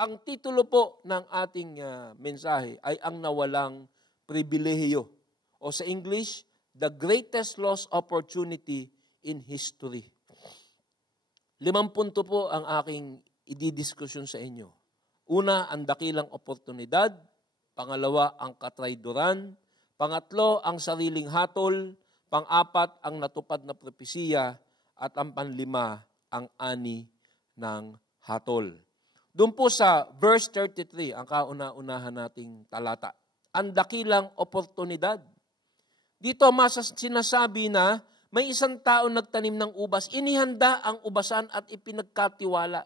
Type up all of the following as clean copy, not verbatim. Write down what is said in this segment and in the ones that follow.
Ang titulo po ng ating mensahe ay ang nawalang pribilehiyo. O sa English, the greatest lost opportunity in history. 5 punto po ang aking ididiskusyon sa inyo. Una, ang dakilang oportunidad. Pangalawa, ang katrayduran. Pangatlo, ang sariling hatol. Pang-apat, ang natupad na propesiya. At ang panlima, ang ani ng hatol. Doon po sa verse 33, ang kauna-unahan nating talata. Ang dakilang oportunidad. Dito sinasabi na may isang tao nagtanim ng ubas, inihanda ang ubasan at ipinagkatiwala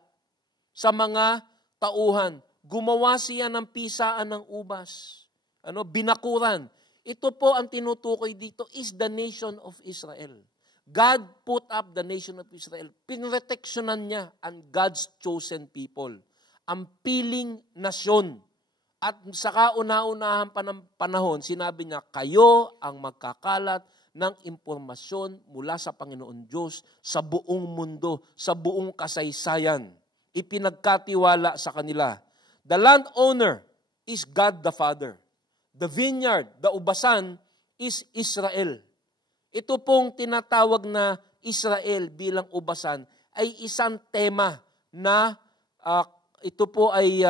sa mga tauhan. Gumawa siya ng pisaan ng ubas. Binakuran. Ito po ang tinutukoy dito is the nation of Israel. God put up the nation of Israel. Pinroteksyonan niya ang God's chosen people. Ang piling nasyon. At sa kauna-unahan pa ng panahon, sinabi niya, kayo ang magkakalat ng impormasyon mula sa Panginoon Diyos sa buong mundo, sa buong kasaysayan. Ipinagkatiwala sa kanila. The landowner is God the Father. The vineyard, the ubasan, is Israel. Ito pong tinatawag na Israel bilang ubasan ay isang tema na ito po ay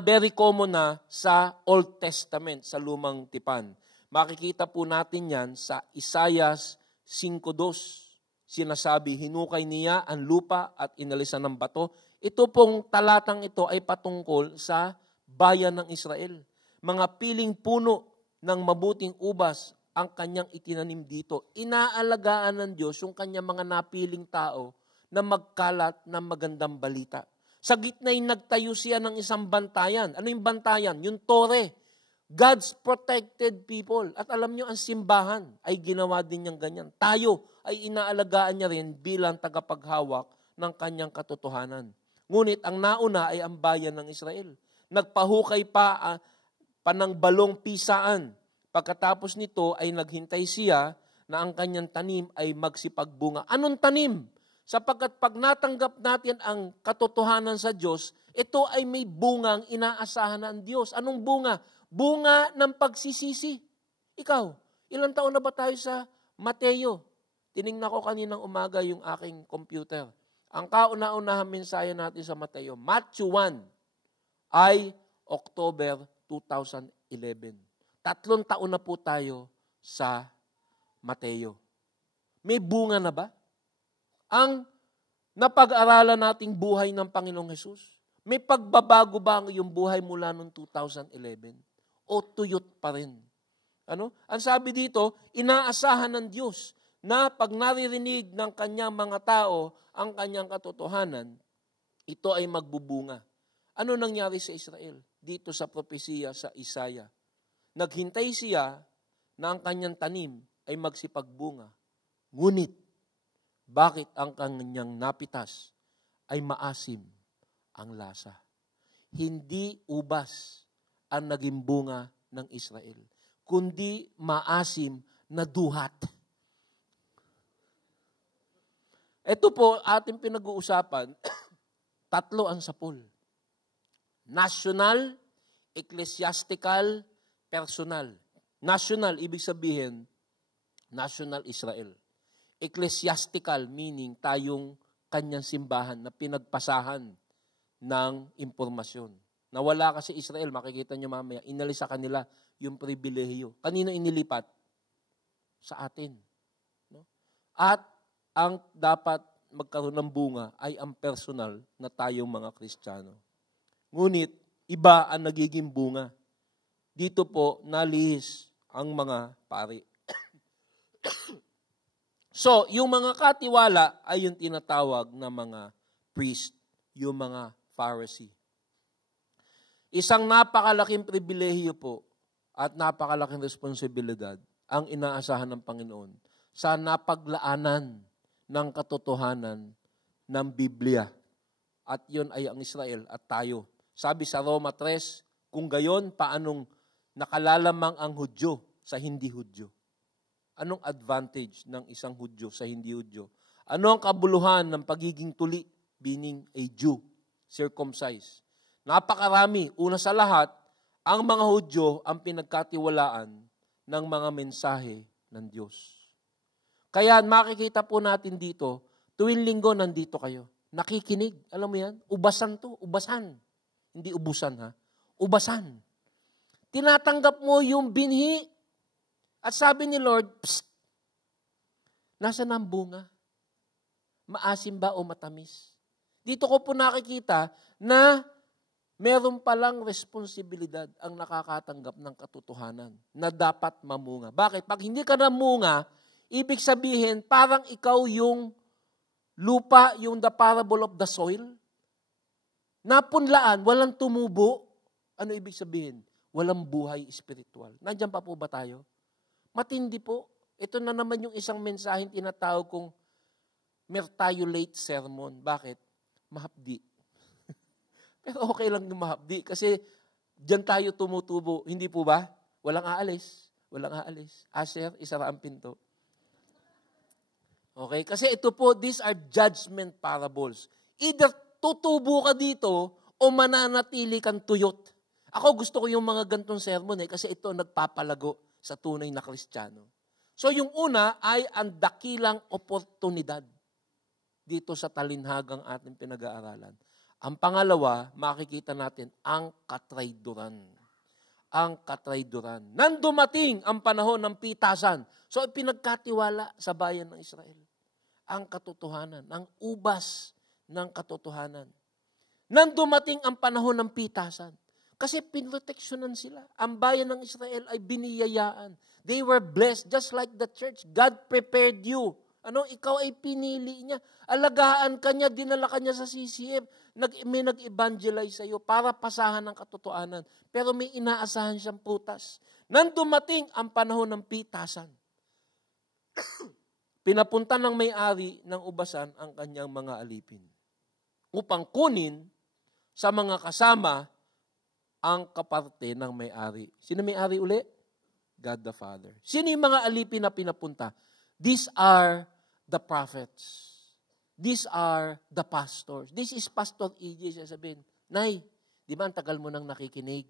very common na sa Old Testament, sa Lumang Tipan. Makikita po natin yan sa Isaiah 5:2. Sinasabi, hinukay niya ang lupa at inalisan ng bato. Ito pong talatang ito ay patungkol sa bayan ng Israel. Mga piling puno ng mabuting ubas ang kanyang itinanim dito. Inaalagaan ng Diyos yung kanyang mga napiling tao na magkalat ng magandang balita. Sa gitna ay nagtayo siya ng isang bantayan. Ano yung bantayan? Yung tore. God's protected people. At alam nyo, ang simbahan ay ginawa din niyang ganyan. Tayo ay inaalagaan niya rin bilang tagapaghawak ng kanyang katotohanan. Ngunit ang nauna ay ang bayan ng Israel. Nagpahukay pa ng balong pisaan. Pagkatapos nito ay naghintay siya na ang kanyang tanim ay magsipagbunga. Anong tanim? Sapagkat pag natanggap natin ang katotohanan sa Diyos, ito ay may bungang inaasahan ng Diyos. Anong bunga? Bunga ng pagsisisi. Ikaw, ilang taon na ba tayo sa Mateo? Tiningnan ko kaninang umaga yung aking computer. Ang kauna-unahang mensahe natin sa Mateo, Matthew 1, ay October 2011. 3 taon na po tayo sa Mateo. May bunga na ba? Ang napag-aralan nating buhay ng Panginoong Hesus, may pagbabago ba yung buhay mula noong 2011? O tuyot pa rin? Ang sabi dito, inaasahan ng Diyos na pag naririnig ng kanyang mga tao ang kanyang katotohanan, ito ay magbubunga. Ano nangyari sa Israel? Dito sa propesiya sa Isaiah. Naghintay siya na ang kanyang tanim ay magsipagbunga. Ngunit, bakit ang kanyang napitas ay maasim ang lasa? Hindi ubas ang naging bunga ng Israel, kundi maasim na duhat. Ito po ating pinag-uusapan, 3 ang sapul. National, ecclesiastical, personal. National, ibig sabihin, national Israel. Ecclesiastical, meaning tayong kanyang simbahan na pinagpasahan ng impormasyon. Nawala kasi Israel, makikita nyo mamaya, inalis sa kanila yung pribilehiyo. Kanino inilipat? Sa atin. No? At ang dapat magkaroon ng bunga ay ang personal na tayong mga Kristiyano. Ngunit, iba ang nagiging bunga. Dito po, nalihis ang mga pari. So, yung mga katiwala ay yung tinatawag na mga priest, yung mga Pharisee. Isang napakalaking pribilehiyo po at napakalaking responsibilidad ang inaasahan ng Panginoon sa napaglaanan ng katotohanan ng Biblia. At yun ay ang Israel at tayo. Sabi sa Roma 3, kung gayon, paanong nakalalamang ang Hudyo sa hindi Hudyo? Anong advantage ng isang Hudyo sa hindi Hudyo? Ano ang kabuluhan ng pagiging tuli, meaning a Jew? circumcised. Napakarami. Una sa lahat, ang mga Hudyo ang pinagkatiwalaan ng mga mensahe ng Diyos. Kaya makikita po natin dito, tuwing linggo nandito kayo. Nakikinig. Alam mo yan? Ubasan to. Ubasan. Hindi ubusan ha. Ubasan. Tinatanggap mo yung binhi. At sabi ni Lord, psst, nasaan ang bunga? Maasim ba o matamis? Dito ko po nakikita na meron palang responsibilidad ang nakakatanggap ng katotohanan na dapat mamunga. Bakit? Pag hindi ka namunga, ibig sabihin parang ikaw yung lupa, yung the parable of the soil. Napunlaan, walang tumubo. Ano ibig sabihin? Walang buhay espiritual. Nandiyan pa po ba tayo? Matindi po. Ito na naman yung isang mensaheng tinatawag kong mertiolate sermon. Bakit? Mahapdi. Pero okay lang yung mahapdi kasi diyan tayo tumutubo. Hindi po ba? Walang aalis. Walang aalis. Asher, isara ang pinto. Okay? Kasi ito po, these are judgment parables. Either tutubo ka dito o mananatili kang tuyot. Ako gusto ko yung mga gantong sermon kasi ito nagpapalago sa tunay na Kristiyano. So yung una ay ang dakilang oportunidad dito sa talinhagang ating pinag-aaralan. Ang pangalawa, makikita natin ang katrayduran. Ang katrayduran. Nang dumating ang panahon ng pitasan, so pinagkatiwala sa bayan ng Israel. Ang katotohanan, ang ubas ng katotohanan. Nang dumating ang panahon ng pitasan, kasi pinroteksyonan sila. Ang bayan ng Israel ay biniyayaan. They were blessed just like the church. God prepared you. Ikaw ay pinili niya. Alagaan ka niya, dinala ka niya sa CCF. May nag-evangelize sa iyo para pasahan ng katotohanan. Pero may inaasahan siyang prutas. Nang dumating ang panahon ng pitasan, pinapunta ng may-ari ng ubasan ang kanyang mga alipin upang kunin sa mga kasama ang kaparte ng may-ari. Sino may-ari uli? God the Father. Sino yung mga alipin na pinapunta? These are the prophets. These are the pastors. This is Pastor E.J. sasabihin, Nay, di ba ang tagal mo nang nakikinig?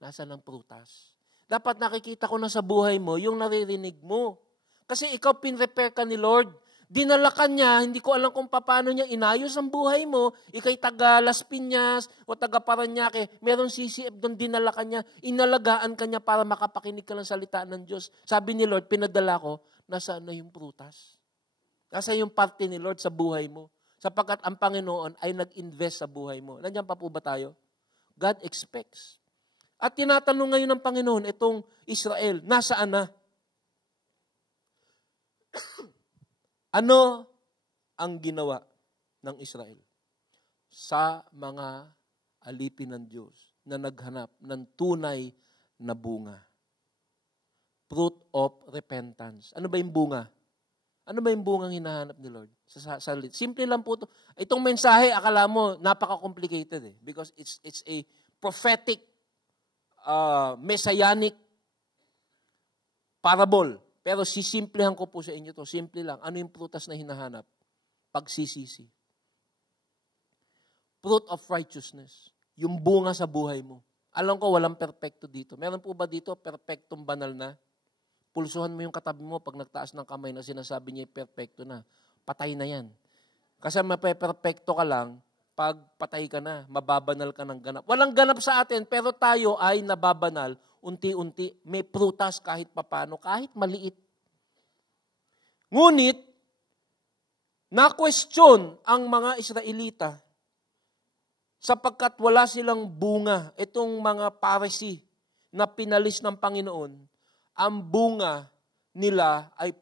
Nasaan ang prutas? Dapat nakikita ko na sa buhay mo yung naririnig mo. Kasi ikaw pinrepair ka ni Lord. Dinala ka niya, hindi ko alam kung paano niya inayos ang buhay mo. Ika'y taga Las Piñas o taga Parañaque, meron CCF doon, dinala ka niya, inalagaan ka niya para makapakinig ka ng salita ng Diyos. Sabi ni Lord, pinadala ko, nasaan na yung prutas? Nasa yung parte ni Lord sa buhay mo. Sapagkat ang Panginoon ay nag-invest sa buhay mo. Nandiyan pa po ba tayo? God expects. At tinatanong ngayon ng Panginoon, itong Israel, nasaan na? Ano ang ginawa ng Israel sa mga alipin ng Diyos na naghanap ng tunay na bunga? Fruit of repentance. Ano ba yung bunga? Ano ba yung bungang hinahanap ni Lord? Simple lang po ito. Itong mensahe, akala mo, napaka-complicated because it's a prophetic, messianic parable. Pero sisimplehan ko po sa inyo to. Simple lang. Ano yung prutas na hinahanap? Pagsisisi. Fruit of righteousness. Yung bunga sa buhay mo. Alam ko, walang perfecto dito. Meron po ba dito perfectong banal na? Pulsuhan mo yung katabi mo pag nagtaas ng kamay na sinasabi niya perfecto na. Patay na yan. Kasi mape-perfecto ka lang pag patay ka na. Mababanal ka ng ganap. Walang ganap sa atin, pero tayo ay nababanal unti-unti, may prutas kahit papano, kahit maliit. Ngunit, na-question ang mga Israelita sapagkat wala silang bunga. Itong mga Pharisee na pinalis ng Panginoon, ang bunga nila ay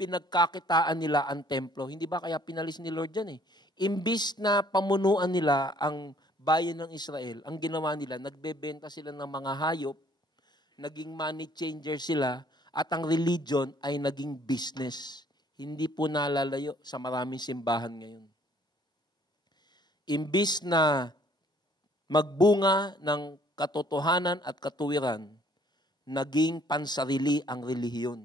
pinagkakitaan nila ang templo. Hindi ba kaya pinalis ni Lord yan Imbis na pamunuan nila ang bayan ng Israel, ang ginawa nila, nagbebenta sila ng mga hayop, naging money changer sila, at ang religion ay naging business. Hindi po nalalayo sa maraming simbahan ngayon. Imbis na magbunga ng katotohanan at katuwiran, naging pansarili ang relihiyon.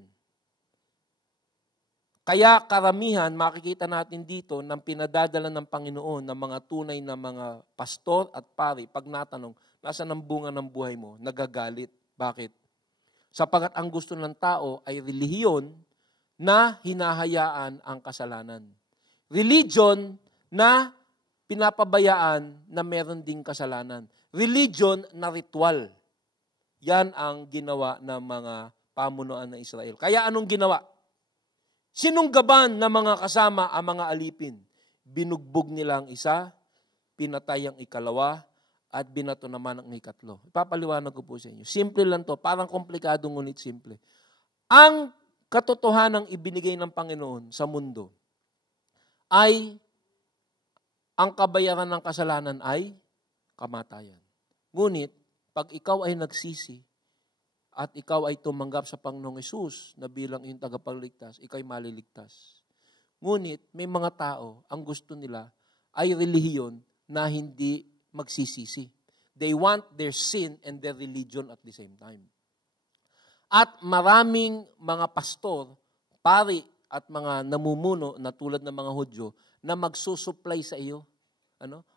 Kaya karamihan, makikita natin dito, ng pinadadala ng Panginoon ng mga tunay na mga pastor at pari, pag natanong, nasaan ang bunga ng buhay mo? Nagagalit. Bakit? Sapagat ang gusto ng tao ay relihiyon na hinahayaan ang kasalanan. Religion na pinapabayaan na meron ding kasalanan. Religion na ritual. Yan ang ginawa ng mga pamunuan ng Israel. Kaya anong ginawa? Sinunggaban ng mga kasama ang mga alipin. Binugbog nila ang isa, pinatay ang ikalawa, at binato naman ang ikatlo. Ipapaliwanag ko po sa inyo. Simple lang to, parang komplikado ngunit simple. Ang katotohanang ibinigay ng Panginoon sa mundo ay ang kabayaran ng kasalanan ay kamatayan. Ngunit, pag ikaw ay nagsisi at ikaw ay tumanggap sa Panginoong Hesus na bilang iyong tagapagligtas, ikaw ay maliligtas. Ngunit, may mga tao, ang gusto nila ay relihiyon na hindi magsisisi. They want their sin and their religion at the same time. At maraming mga pastor, pari at mga namumuno na tulad ng mga Hudyo na magsusupply sa iyo.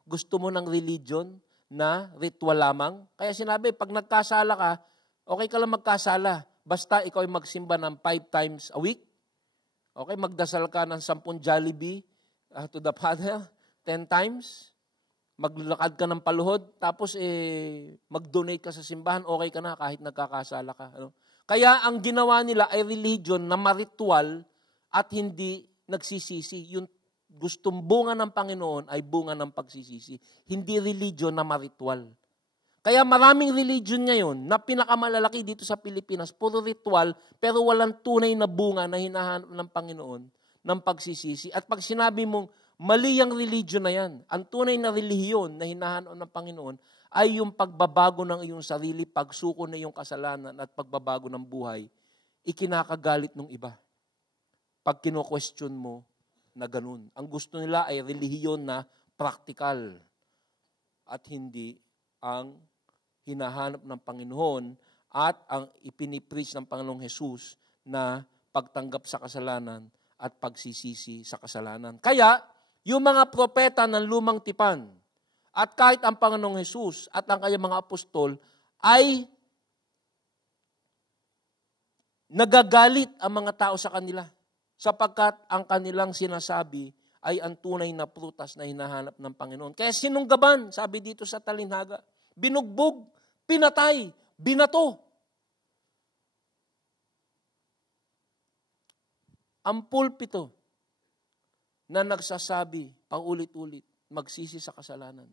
Gusto mo ng religion na ritual lamang? Kaya sinabi, pag nagkasala ka, okay ka lang magkasala. Basta ikaw ay magsimba ng 5 times a week. Okay, magdasal ka ng 10 Jollibee to the Father 10 times. Maglakad ka ng paluhod, tapos mag-donate ka sa simbahan, okay ka na kahit nagkakasala ka. Kaya ang ginawa nila ay religion na maritual at hindi nagsisisi. Yung gustong bunga ng Panginoon ay bunga ng pagsisisi. Hindi religion na maritual. Kaya maraming religion ngayon na pinakamalalaki dito sa Pilipinas, puro ritual, pero walang tunay na bunga na hinahanap ng Panginoon ng pagsisisi. At pag sinabi mong mali ang religion na yan, ang tunay na relihiyon na hinahanap ng Panginoon ay yung pagbabago ng iyong sarili, pagsuko na iyong kasalanan at pagbabago ng buhay, ikinakagalit ng iba. Pag kino-question mo na ganun. Ang gusto nila ay relihiyon na practical at hindi ang hinahanap ng Panginoon at ang ipinipreach ng Panginoong Hesus na pagtanggap sa kasalanan at pagsisisi sa kasalanan. Kaya, yung mga propeta ng lumang tipan at kahit ang Panginoong Hesus at ang kanyang mga apostol ay nagagalit ang mga tao sa kanila sapagkat ang kanilang sinasabi ay ang tunay na prutas na hinahanap ng Panginoon. Kaya sinunggaban, sabi dito sa talinhaga, binugbog, pinatay, binato. Ang pulpito na nagsasabi, paulit-ulit, magsisi sa kasalanan,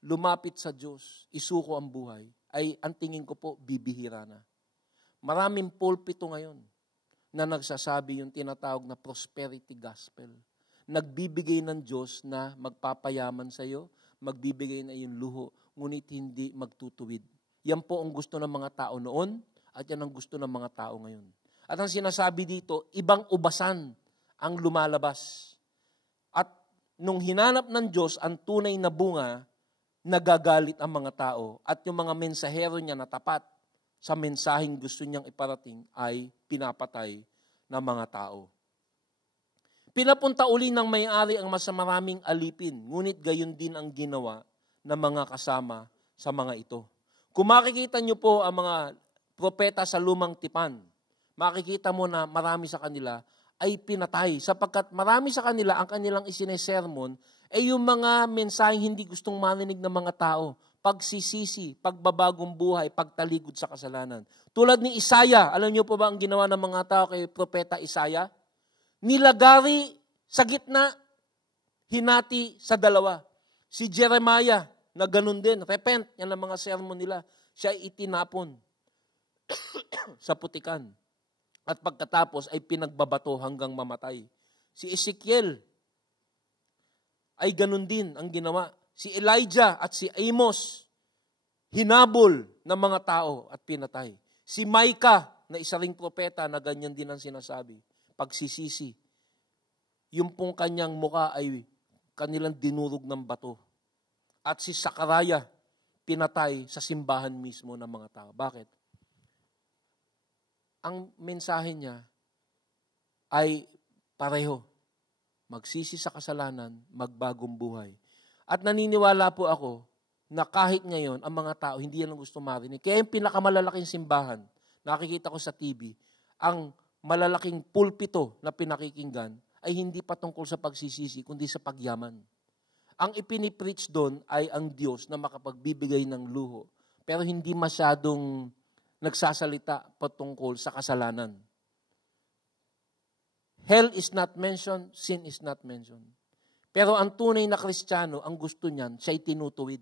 lumapit sa Diyos, isuko ang buhay, ay ang tingin ko po, bibihira na. Maraming pulpito ngayon na nagsasabi yung tinatawag na prosperity gospel. Nagbibigay ng Diyos na magpapayaman sa iyo, magbibigay na yung luho, ngunit hindi magtutuwid. Yan po ang gusto ng mga tao noon at yan ang gusto ng mga tao ngayon. At ang sinasabi dito, ibang ubasan ang lumalabas. At nung hinanap ng Diyos ang tunay na bunga, nagagalit ang mga tao at yung mga mensahero niya na tapat sa mensaheng gusto niyang iparating ay pinapatay ng mga tao. Pinapunta uli ng may-ari ang maraming alipin, ngunit gayon din ang ginawa ng mga kasama sa mga ito. Kung makikita niyo po ang mga propeta sa lumang tipan, makikita mo na marami sa kanila ay pinatay sapagkat marami sa kanila ang kanilang isinesermon ay yung mga mensaheng hindi gustong marinig ng mga tao, pagsisisi, pagbabagong buhay, pagtaligod sa kasalanan. Tulad ni Isaiah, alam niyo po ba ang ginawa ng mga tao kay propeta Isaiah? Nilagari sa gitna, hinati sa dalawa. Si Jeremiah, na ganun din, repent, yan ang mga sermon nila, siya itinapon sa putikan. At pagkatapos ay pinagbabato hanggang mamatay. Si Ezekiel ay ganun din ang ginawa. Si Elijah at si Amos, hinabol ng mga tao at pinatay. Si Micah, na isa ring propeta na ganyan din ang sinasabi, pagsisisi. Yung pong kanyang muka ay kanilang dinurog ng bato. At si Sakaraya, pinatay sa simbahan mismo ng mga tao. Bakit? Ang mensahe niya, ay pareho. Magsisi sa kasalanan, magbagong buhay. At naniniwala po ako na kahit ngayon, ang mga tao, hindi yan ang gusto marinig. Kaya yung pinakamalalaking simbahan, nakikita ko sa TV, ang malalaking pulpito na pinakikinggan ay hindi pa tungkol sa pagsisisi, kundi sa pagyaman. Ang ipinipreach doon ay ang Diyos na makapagbibigay ng luho, pero hindi masyadong nagsasalita patungkol sa kasalanan. Hell is not mentioned, sin is not mentioned. Pero ang tunay na Kristiyano, ang gusto niyan, siya'y tinutuwid.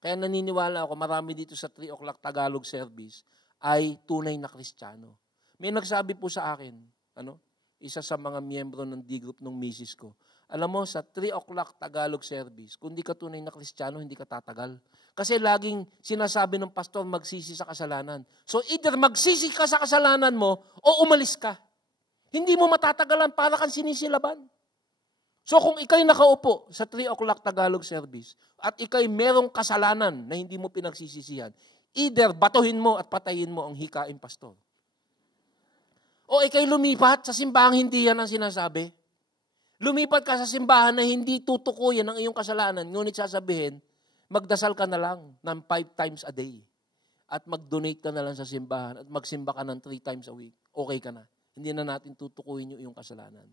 Kaya naniniwala ako, marami dito sa 3 o'clock Tagalog service ay tunay na Kristiyano. May nagsabi po sa akin, isa sa mga miyembro ng D-group ng misis ko, alam mo, sa 3 o'clock Tagalog service, kung di ka tunay na Kristiyano, hindi ka tatagal. Kasi laging sinasabi ng pastor, magsisi sa kasalanan. So either magsisi ka sa kasalanan mo, o umalis ka. Hindi mo matatagalan para kang sinisilaban. So kung ikay nakaupo sa 3 o'clock Tagalog service at ikay merong kasalanan na hindi mo pinagsisisihan, either batuhin mo at patayin mo ang hikaing pastor. O ikay lumipat sa simbahang hindi yan ang sinasabi. Lumipat ka sa simbahan na hindi tutukuyan ang iyong kasalanan, ngunit sasabihin, magdasal ka na lang ng 5 times a day at mag-donate ka na lang sa simbahan at magsimba ka ng 3 times a week. Okay ka na. Hindi na natin tutukuyin yung iyong kasalanan.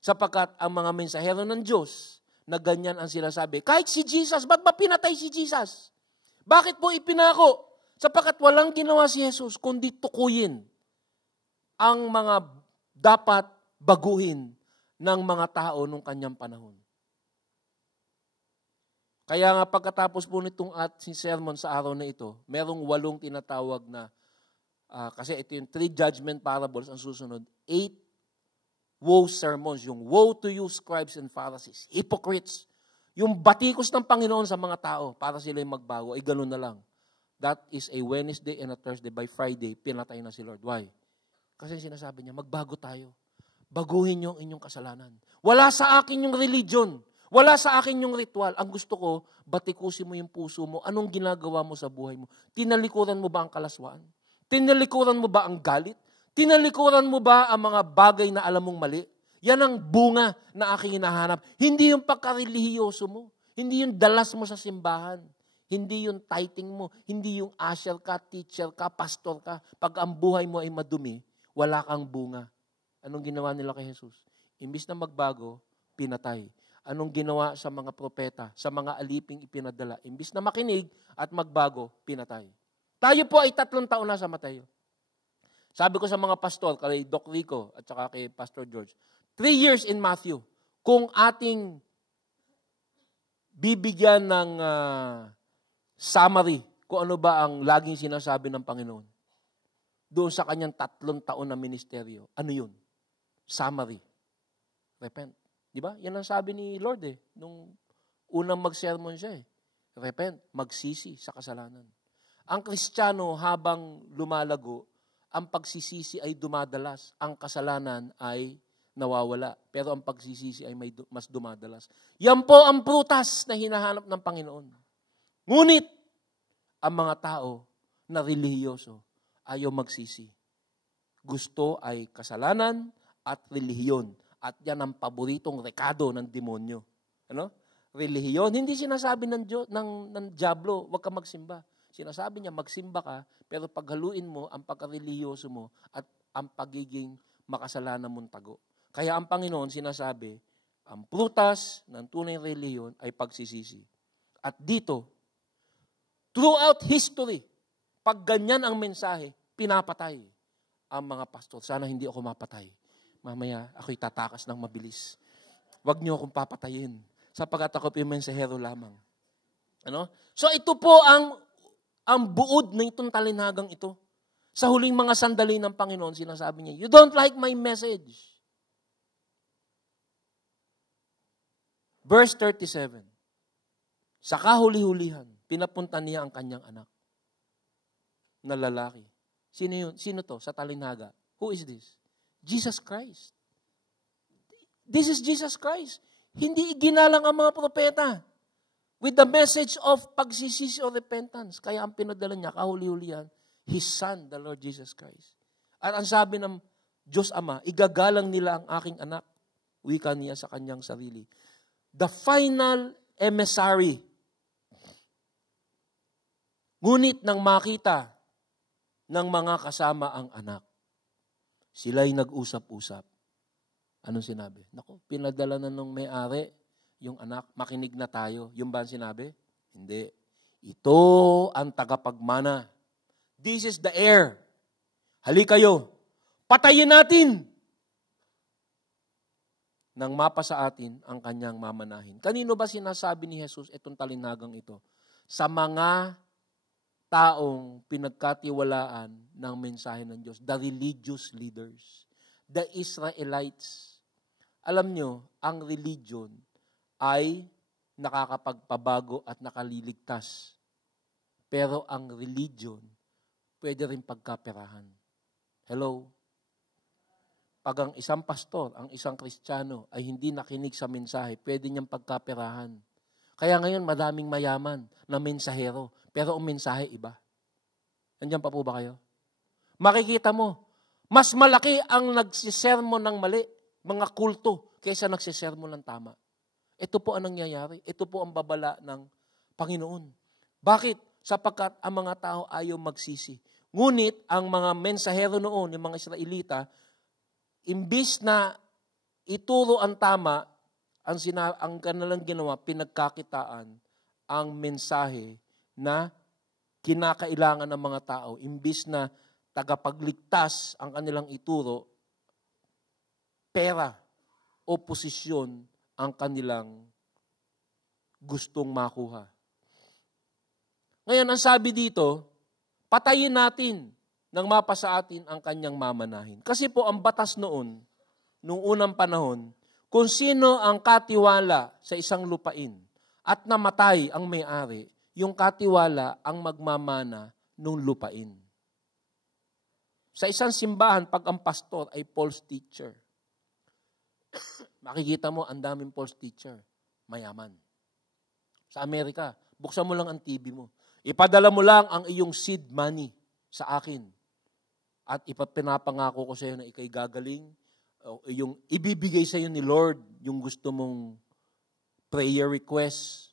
Sapagkat ang mga mensahero ng Diyos na ganyan ang sinasabi, kahit si Jesus, ba't ba pinatay si Jesus? Bakit po ipinako? Sapagkat walang ginawa si Jesus kundi tukuyin ang mga dapat baguhin ng mga tao nung kanyang panahon. Kaya nga pagkatapos po nitong sermon sa araw na ito, merong 8 tinatawag na, kasi ito yung 3 judgment parables, ang susunod, 8 woe sermons, yung woe to you scribes and Pharisees, hypocrites, yung batikos ng Panginoon sa mga tao para sila yung magbago, ay ganun na lang. That is a Wednesday and a Thursday. By Friday, pinatay na si Lord. Why? Kasi sinasabi niya, magbago tayo. Baguhin niyo ang inyong kasalanan. Wala sa akin yung religion. Wala sa akin yung ritual. Ang gusto ko, batikusin mo yung puso mo. Anong ginagawa mo sa buhay mo? Tinalikuran mo ba ang kalaswaan? Tinalikuran mo ba ang galit? Tinalikuran mo ba ang mga bagay na alam mong mali? Yan ang bunga na aking hinahanap. Hindi yung pagkarelihiyoso mo. Hindi yung dalas mo sa simbahan. Hindi yung tithing mo. Hindi yung usher ka, teacher ka, pastor ka. Pag ang buhay mo ay madumi, wala kang bunga. Anong ginawa nila kay Jesus? Imbis na magbago, pinatay. Anong ginawa sa mga propeta, sa mga aliping ipinadala? Imbis na makinig at magbago, pinatay. Tayo po ay 3 taon na sa Mateo. Sabi ko sa mga pastor, kay Doc Rico at saka kay Pastor George, 3 years in Matthew. Kung ating bibigyan ng summary kung ano ba ang laging sinasabi ng Panginoon doon sa kanyang 3 taon na ministeryo, ano yun? Summary. Repent. Di ba? Yan ang sabi ni Lord nung unang mag-sermon siya Repent, magsisi sa kasalanan. Ang Kristiyano habang lumalago, ang pagsisisi ay dumadalas, ang kasalanan ay nawawala. Pero ang pagsisisi ay mas dumadalas. Yan po ang prutas na hinahanap ng Panginoon. Ngunit, ang mga tao na relihiyoso ayaw magsisi. Gusto ay kasalanan at relihiyon. At yan ang paboritong rekado ng demonyo. Relihiyon. Hindi sinasabi ng diablo, huwag ka magsimba. Sinasabi niya, magsimba ka, pero paghaluin mo ang pagkarelihiyoso mo at ang pagiging makasalanan mong tago. Kaya ang Panginoon sinasabi, ang prutas ng tunay relihiyon ay pagsisisi. At dito, throughout history, pag ganyan ang mensahe, pinapatay ang mga pastor. Sana hindi ako mapatay. Mamaya, ako'y tatakas ng mabilis. Huwag niyo akong papatayin, sapagkat ako yung mensahero lamang. So ito po ang buod ng itong talinhagang ito. Sa huling mga sandali ng Panginoon, sinasabi niya, you don't like my message. Verse 37. Sa kahuli-hulihan, pinapunta niya ang kanyang anak na lalaki. Sino yun? Sino to sa talinhaga? Who is this? Jesus Christ. This is Jesus Christ. Hindi iginalang ang mga propeta with the message of pagsisisi o repentance. Kaya ang pinadala niya, kahuli-hulihan, His Son, the Lord Jesus Christ. At ang sabi ng Diyos Ama, igagalang nila ang aking anak. Wika niya sa kanyang sarili. The final emissary. Ngunit nang makita ng mga kasama ang anak, sila'y nag-usap-usap. Anong sinabi? Naku, pinadala na nung may-ari yung anak, makinig na tayo. Yung ba ang sinabi? Hindi. Ito ang tagapagmana. This is the heir. Halika kayo, patayin natin. Nang mapa sa atin ang kanyang mamanahin. Kanino ba sinasabi ni Jesus itong talinhagang ito? Sa mga taong pinagkatiwalaan ng mensahe ng Diyos. The religious leaders. The Israelites. Alam nyo, ang religion ay nakakapagpabago at nakaliligtas. Pero ang religion, pwede rin pagkaperahan. Hello? Pag ang isang pastor, ang isang Kristiyano ay hindi nakinig sa mensahe, pwede niyang pagkaperahan. Kaya ngayon, madaming mayaman na mensahero, pero ang mensahe iba. Nandiyan pa po ba kayo? Makikita mo, mas malaki ang nagsisermon ng mali, mga kulto, kaysa nagsisermon ng tama. Ito po ang nangyayari. Ito po ang babala ng Panginoon. Bakit? Sapagkat ang mga tao ayaw magsisi. Ngunit, ang mga mensahero noon, yung mga Israelita, imbis na ituro ang tama, ang kanilang ginawa, pinagkakitaan ang mensahe na kinakailangan ng mga tao. Imbis na tagapagligtas ang kanilang ituro, pera o posisyon ang kanilang gustong makuha. Ngayon, ang sabi dito, patayin natin nang mapa sa atin ang kanyang mamanahin. Kasi po ang batas noon, nung unang panahon, kung sino ang katiwala sa isang lupain at namatay ang may-ari, yung katiwala ang magmamana nung lupain. Sa isang simbahan, pag ang pastor ay false teacher, makikita mo ang daming false teacher, mayaman. Sa Amerika, buksan mo lang ang TV mo. Ipadala mo lang ang iyong seed money sa akin. At pinapangako ko sa iyo na ikay gagaling, yung ibibigay sa iyo ni Lord, yung gusto mong prayer request.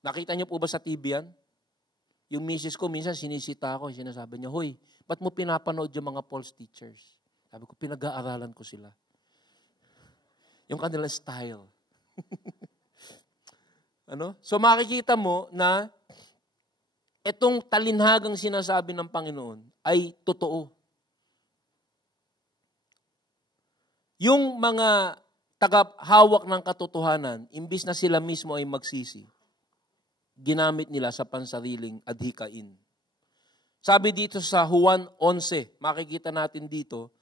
Nakita niyo po ba sa TV yan? Yung misis ko, minsan sinisita ako, sinasabi niya, "Hoy, ba't mo pinapanood yung mga false teachers?" Sabi ko, pinag-aaralan ko sila. Yung kanilang style. So makikita mo na itong talinhagang sinasabi ng Panginoon ay totoo. Yung mga tagahawak ng katotohanan, imbis na sila mismo ay magsisi, ginamit nila sa pansariling adhikain. Sabi dito sa Juan 11, makikita natin dito,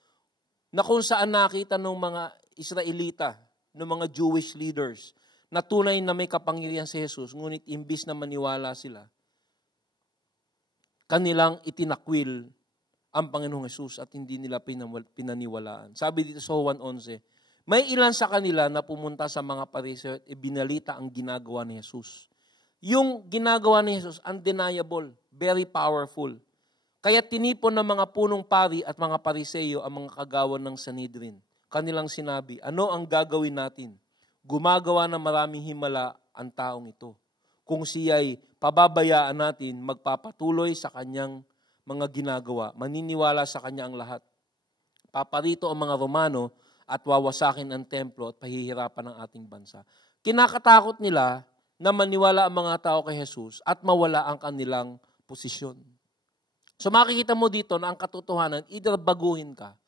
na kung saan nakita ng mga Israelita, ng mga Jewish leaders, na tunay na may kapangyarihan si Jesus, ngunit imbis na maniwala sila, kanilang itinakwil ang Panginoong Jesus at hindi nila pinaniwalaan. Sabi dito sa Juan 11, may ilan sa kanila na pumunta sa mga Pariseo at ibinalita ang ginagawa ni Jesus. Yung ginagawa ni Jesus, undeniable, very powerful. Kaya tinipon ng mga punong pari at mga Pariseo ang mga kagawan ng Sanhedrin. Kanilang sinabi, ano ang gagawin natin? Gumagawa ng maraming himala ang taong ito. Kung siya'y pababayaan natin, magpapatuloy sa kanyang mga ginagawa. Maniniwala sa kanya ang lahat. Paparito ang mga Romano at wawasakin ang templo at pahihirapan ng ating bansa. Kinakatakot nila na maniwala ang mga tao kay Jesus at mawala ang kanilang posisyon. So makikita mo dito na ang katotohanan, either baguhin ka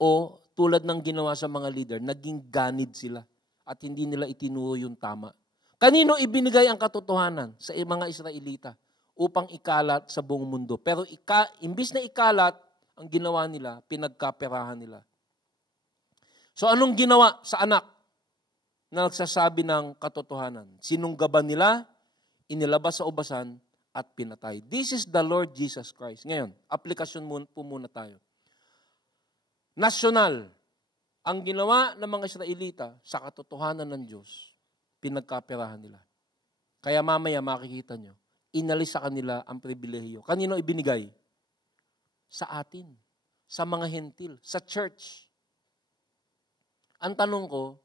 o tulad ng ginawa sa mga leader, naging ganid sila at hindi nila itinuro yung tama. Kanino ibinigay ang katotohanan? Sa mga Israelita upang ikalat sa buong mundo. Pero imbis na ikalat, ang ginawa nila, pinagkaperahan nila. So anong ginawa sa anak na nagsasabi ng katotohanan? Sinunggaban nila, inilabas sa ubasan, at pinatay. This is the Lord Jesus Christ. Ngayon, aplikasyon po muna tayo. Nasyonal, ang ginawa ng mga Israelita sa katotohanan ng Diyos, pinagkaperahan nila. Kaya mamaya makikita nyo, inalis sa kanila ang pribilehiyo. Kanino ibinigay? Sa atin. sa mga hentil, sa church. Ang tanong ko,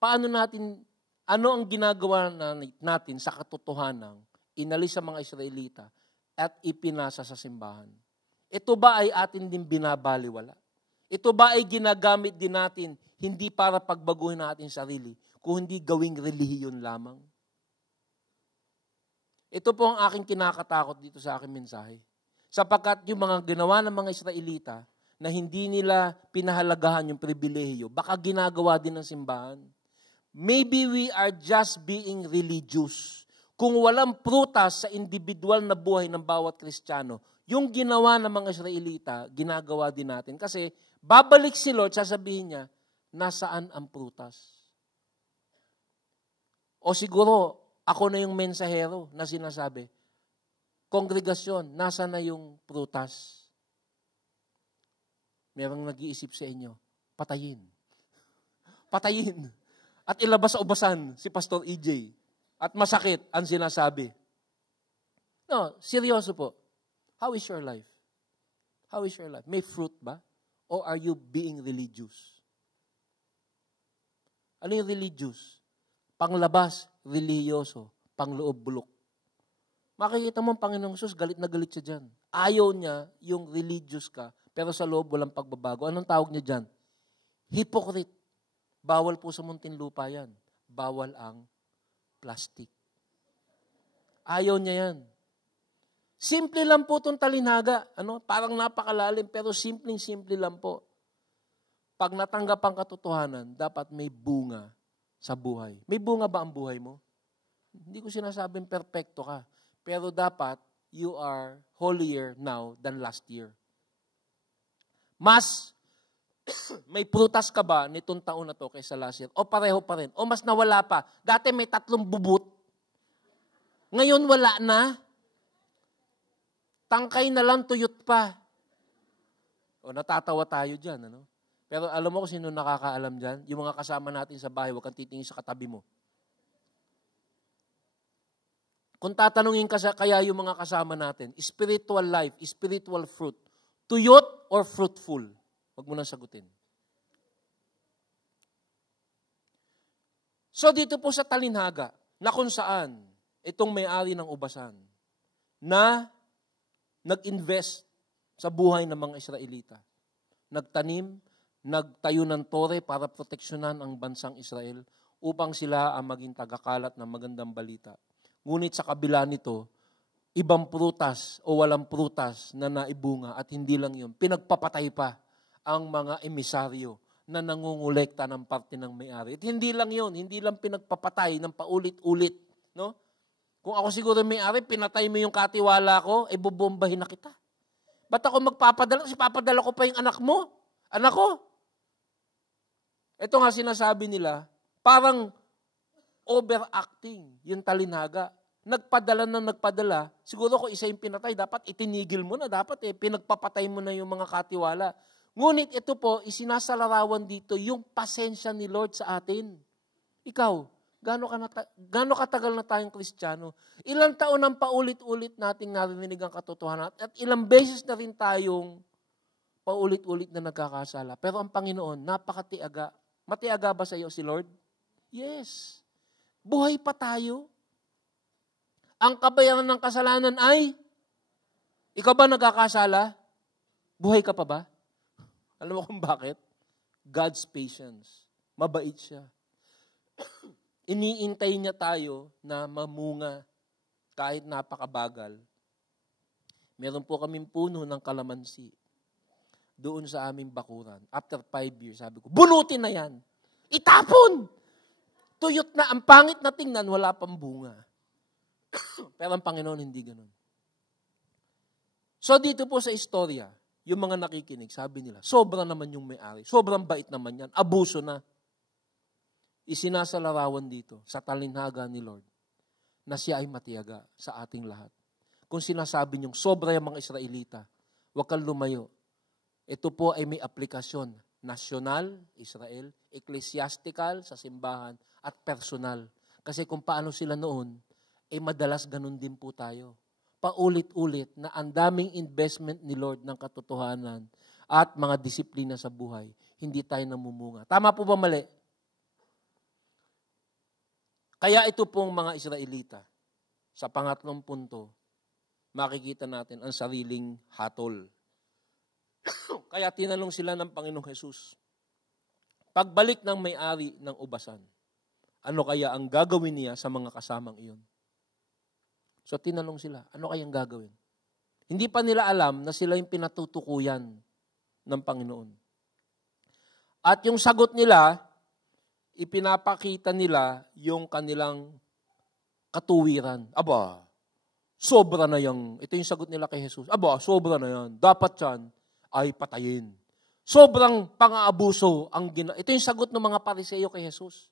ano ang ginagawa natin sa katotohanan, inalis sa mga Israelita at ipinasa sa simbahan? Ito ba ay atin din binabaliwala? Ito ba ay ginagamit din natin hindi para pagbaguhin natin sarili, kundi gawing relihiyon lamang? Ito po ang aking kinakatakot dito sa aking mensahe. Sapagkat yung mga ginawa ng mga Israelita na hindi nila pinahalagahan yung pribilehiyo, baka ginagawa din ng simbahan. Maybe we are just being religious. Kung walang prutas sa individual na buhay ng bawat Kristiyano, yung ginawa ng mga Israelita, ginagawa din natin. Kasi babalik si Lord, sasabihin niya, nasaan ang prutas? O siguro, ako na yung mensahero na sinasabi, kongregasyon, nasa na yung prutas? Merong nag-iisip sa inyo, patayin. Patayin. At ilabas sa ubasan si Pastor EJ. At masakit ang sinasabi. No, seryoso po. How is your life? How is your life? May fruit ba? Or are you being religious? Ano yung religious? Panglabas, religyoso. Pangloob, bulok. Makikita mo ang Panginoong Sus, galit na galit siya dyan. Ayaw niya yung religious ka, pero sa loob walang pagbabago. Anong tawag niya dyan? Hypocrite. Bawal po sa Muntinlupa yan. Bawal ang plastic. Ayaw niya yan. Simple lang po itong talinhaga. Parang napakalalim, pero simpleng-simple lang po. Pag natanggap ang katotohanan, dapat may bunga sa buhay. May bunga ba ang buhay mo? Hindi ko sinasabing perfecto ka. Pero dapat, you are holier now than last year. Mas may prutas ka ba nitong taon na to kaysa last year? O pareho pa rin? O mas nawala pa? Dati may 3 bubut. Ngayon wala na. Tangkay na lang, tuyot pa. O natatawa tayo dyan. Pero alam mo kung sino nakakaalam dyan? Yung mga kasama natin sa bahay, huwag kang titingin sa katabi mo. Kung tatanungin ka kaya yung mga kasama natin, spiritual life, spiritual fruit, tuyot or fruitful? Huwag mo nang sagutin. So dito po sa talinhaga, na kung saan itong may-ari ng ubasan, na nag-invest sa buhay ng mga Israelita. Nagtanim, nagtayo ng tore para proteksyonan ang bansang Israel upang sila ang maging tagakalat ng magandang balita. Ngunit sa kabila nito, ibang prutas o walang prutas na naibunga at hindi lang yun, pinagpapatay pa ang mga emisaryo na nangungulekta ng parte ng may-ari. At hindi lang yun, hindi lang pinagpapatay ng paulit-ulit. No? Kung ako siguro may-ari, pinatay mo yung katiwala ko, bubombahin na kita. Ba't ako magpapadala? Kasi papadala ko pa yung anak mo. Anak ko. Ito nga sinasabi nila, parang overacting yung talinhaga. Nagpadala, siguro kung isa yung pinatay, dapat itinigil mo na, dapat pinagpapatay mo na yung mga katiwala. Ngunit ito po, isinasalarawan dito yung pasensya ni Lord sa atin. Ikaw, gaano katagal na tayong Kristiyano? Ilang taon ang paulit-ulit nating narinig ang katotohanan at ilang beses na rin tayong paulit-ulit na nagkakasala. Pero ang Panginoon, napakatiaga. Matiaga ba sa iyo si Lord? Yes. Buhay pa tayo. Ang kabayaran ng kasalanan ay, ikaw ba nagkakasala? Buhay ka pa ba? Alam mo kung bakit? God's patience. Mabait siya. Iniintay niya tayo na mamunga kahit napakabagal. Meron po kaming puno ng kalamansi doon sa aming bakuran. After 5 years, sabi ko, bunutin na yan. Itapon! Tuyot na, ang pangit na tingnan, wala pang bunga. Pero ang Panginoon hindi ganun. So dito po sa istorya, yung mga nakikinig, sabi nila, sobra naman yung may-ari. Sobrang bait naman yan. Abuso na. Isinasalarawan dito sa talinhaga ni Lord na siya ay matiyaga sa ating lahat. Kung sinasabi niyong sobra yung mga Israelita, huwag kang lumayo. Ito po ay may aplikasyon. Nasyonal, Israel, ecclesiastical, sa simbahan, at personal. Kasi kung paano sila noon, madalas ganun din po tayo. Paulit-ulit na ang daming investment ni Lord ng katotohanan at mga disiplina sa buhay, hindi tayo namumunga. Tama po ba mali? Kaya ito pong mga Israelita, sa pangatlong punto, makikita natin ang sariling hatol. Kaya tinanong sila ng Panginoong Jesus, pagbalik ng may-ari ng ubasan, ano kaya ang gagawin niya sa mga kasamang iyon? So tinanong sila, ano kayang gagawin? Hindi pa nila alam na sila yung pinatutukuyan ng Panginoon. At yung sagot nila, ipinapakita nila yung kanilang katuwiran. Aba, sobra na yung, ito yung sagot nila kay Jesus. Aba, sobra na yan. Dapat yan ay patayin. Sobrang pang-aabuso ang ito yung sagot ng mga Pariseo kay Jesus.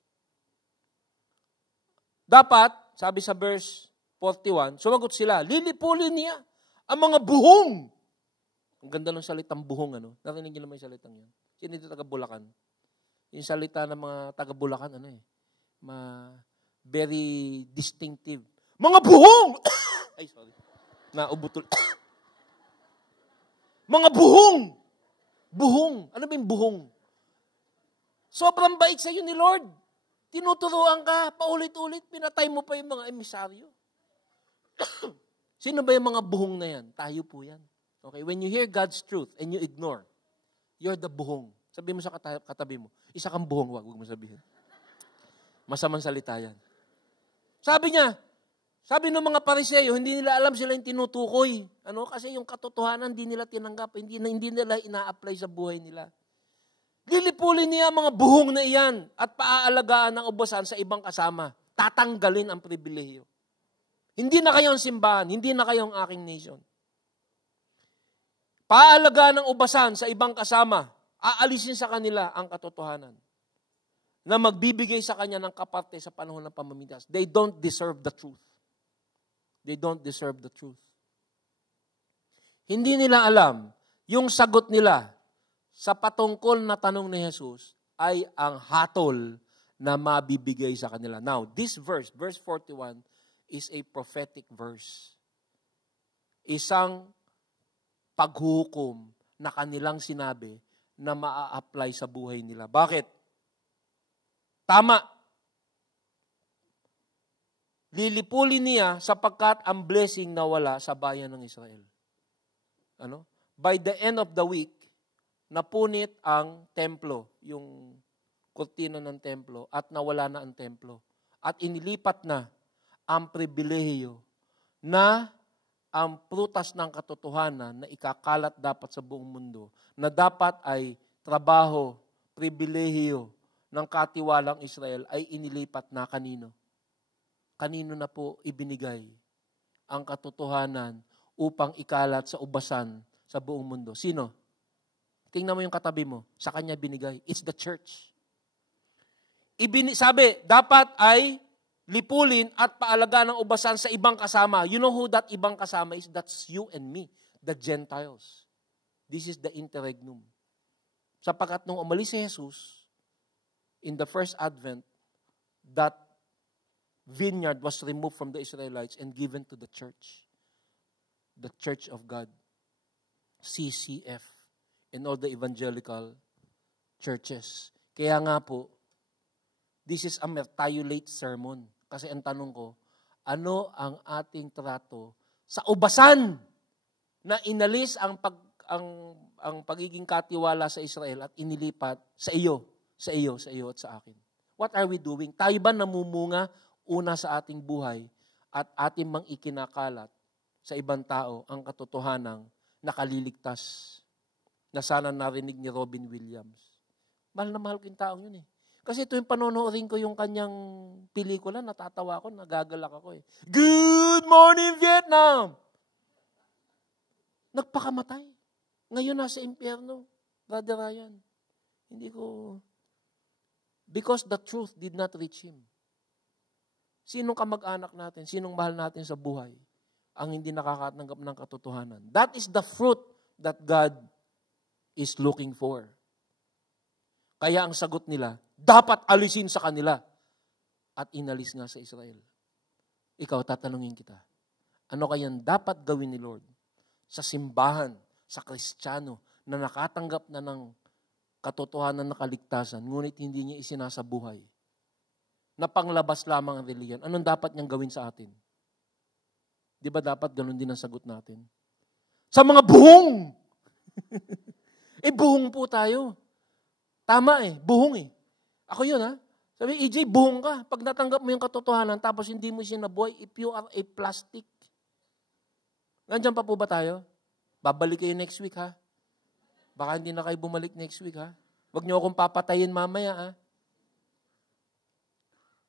Dapat, sabi sa verse 41, sumagot sila, lilipulin niya ang mga buhong. Ang ganda ng salitang buhong, ano? Narinig niyo naman yung salitang yan. Sino dito taga Bulacan? Yung salita ng mga taga Bulacan, ano eh? Very distinctive. Mga buhong! Ay, sorry. Naubutol. Mga buhong! Buhong. Ano ba yung buhong? Sobrang bait sa iyo ni Lord. Tinuturuan ka, paulit-ulit, pinatay mo pa yung mga emisaryo. Sino ba yung mga buhong na yan? Tayo po yan. Okay, when you hear God's truth and you ignore, you're the buhong. Sabi mo sa katabi mo, isa kang buhong, wag mo sabihin. Masamang salita yan. Sabi niya, sabi ng mga Pariseo, hindi nila alam sila yung tinutukoy. Ano? Kasi yung katotohanan, hindi nila tinanggap, hindi nila ina-apply sa buhay nila. Lilipulin niya mga buhong na iyan at paaalagaan ng ubasan sa ibang kasama. Tatanggalin ang pribilehiyo. Hindi na kayo ang simbahan, hindi na kayo ang aking nation. Paaalagaan ng ubasan sa ibang kasama, aalisin sa kanila ang katotohanan na magbibigay sa kanya ng kaparte sa panahon ng pamamaligtas. They don't deserve the truth. They don't deserve the truth. Hindi nila alam, yung sagot nila sa patungkol na tanong ni Jesus ay ang hatol na mabibigay sa kanila. Now, this verse 41, is a prophetic verse. Isang paghukom na kanilang sinabi na maa-apply sa buhay nila. Bakit? Tama. Lilipulin niya sapagkat ang blessing nawala sa bayan ng Israel. Ano? By the end of the week, napunit ang templo, yung kurtina ng templo, at nawala na ang templo. At inilipat na ang pribilehiyo na ang prutas ng katotohanan na ikakalat dapat sa buong mundo, na dapat ay trabaho, pribilehiyo ng katiwalang Israel ay inilipat na kanino? Kanino na po ibinigay ang katotohanan upang ikalat sa ubasan sa buong mundo? Sino? Tingnan mo yung katabi mo. Sa kanya binigay. It's the church. Sabi, dapat ay lipulin at paalagaan ng ubasan sa ibang kasama. You know who that ibang kasama is? That's you and me, the Gentiles. This is the interregnum. Sapagkat nung umalis si Jesus, in the first advent, that vineyard was removed from the Israelites and given to the church of God, CCF, and all the evangelical churches. Kaya nga po, this is a mertiolate sermon. Kasi ang tanong ko, ano ang ating trato sa ubasan na inalis ang pagiging katiwala sa Israel at inilipat sa iyo at sa akin? What are we doing? Tayo ba namumunga una sa ating buhay at ating mang ikinakalat sa ibang tao ang katotohanang nakaliligtas na sana narinig ni Robin Williams? Mahal na mahal ko yung taong yun eh. Kasi ito yung panonoodin ko yung kanyang pelikula, natatawa ako, nagagalak ako eh. Good morning, Vietnam! Nagpakamatay. Ngayon nasa impyerno, Brother Ryan. Because the truth did not reach him. Sinong kamag-anak natin, sinong mahal natin sa buhay, ang hindi nakakatanggap ng katotohanan? That is the fruit that God is looking for. Kaya ang sagot nila, dapat alisin sa kanila. At inalis nga sa Israel. Ikaw, tatanungin kita, ano kayang dapat gawin ni Lord sa simbahan, sa Kristiyano, na nakatanggap na ng katotohanan na kaligtasan, ngunit hindi niya isinasabuhay, na panglabas lamang ang reliyon, anong dapat niyang gawin sa atin? Di ba dapat ganun din ang sagot natin? Sa mga buhong! Buhong po tayo. Tama buhong Ako yun Sabi, EJ, buhong ka. Pag natanggap mo yung katotohanan, tapos hindi mo sinabuhay, if you are a plastic. Nandiyan pa po ba tayo? Babalik kayo next week, Baka hindi na kayo bumalik next week, Huwag niyo akong papatayin mamaya,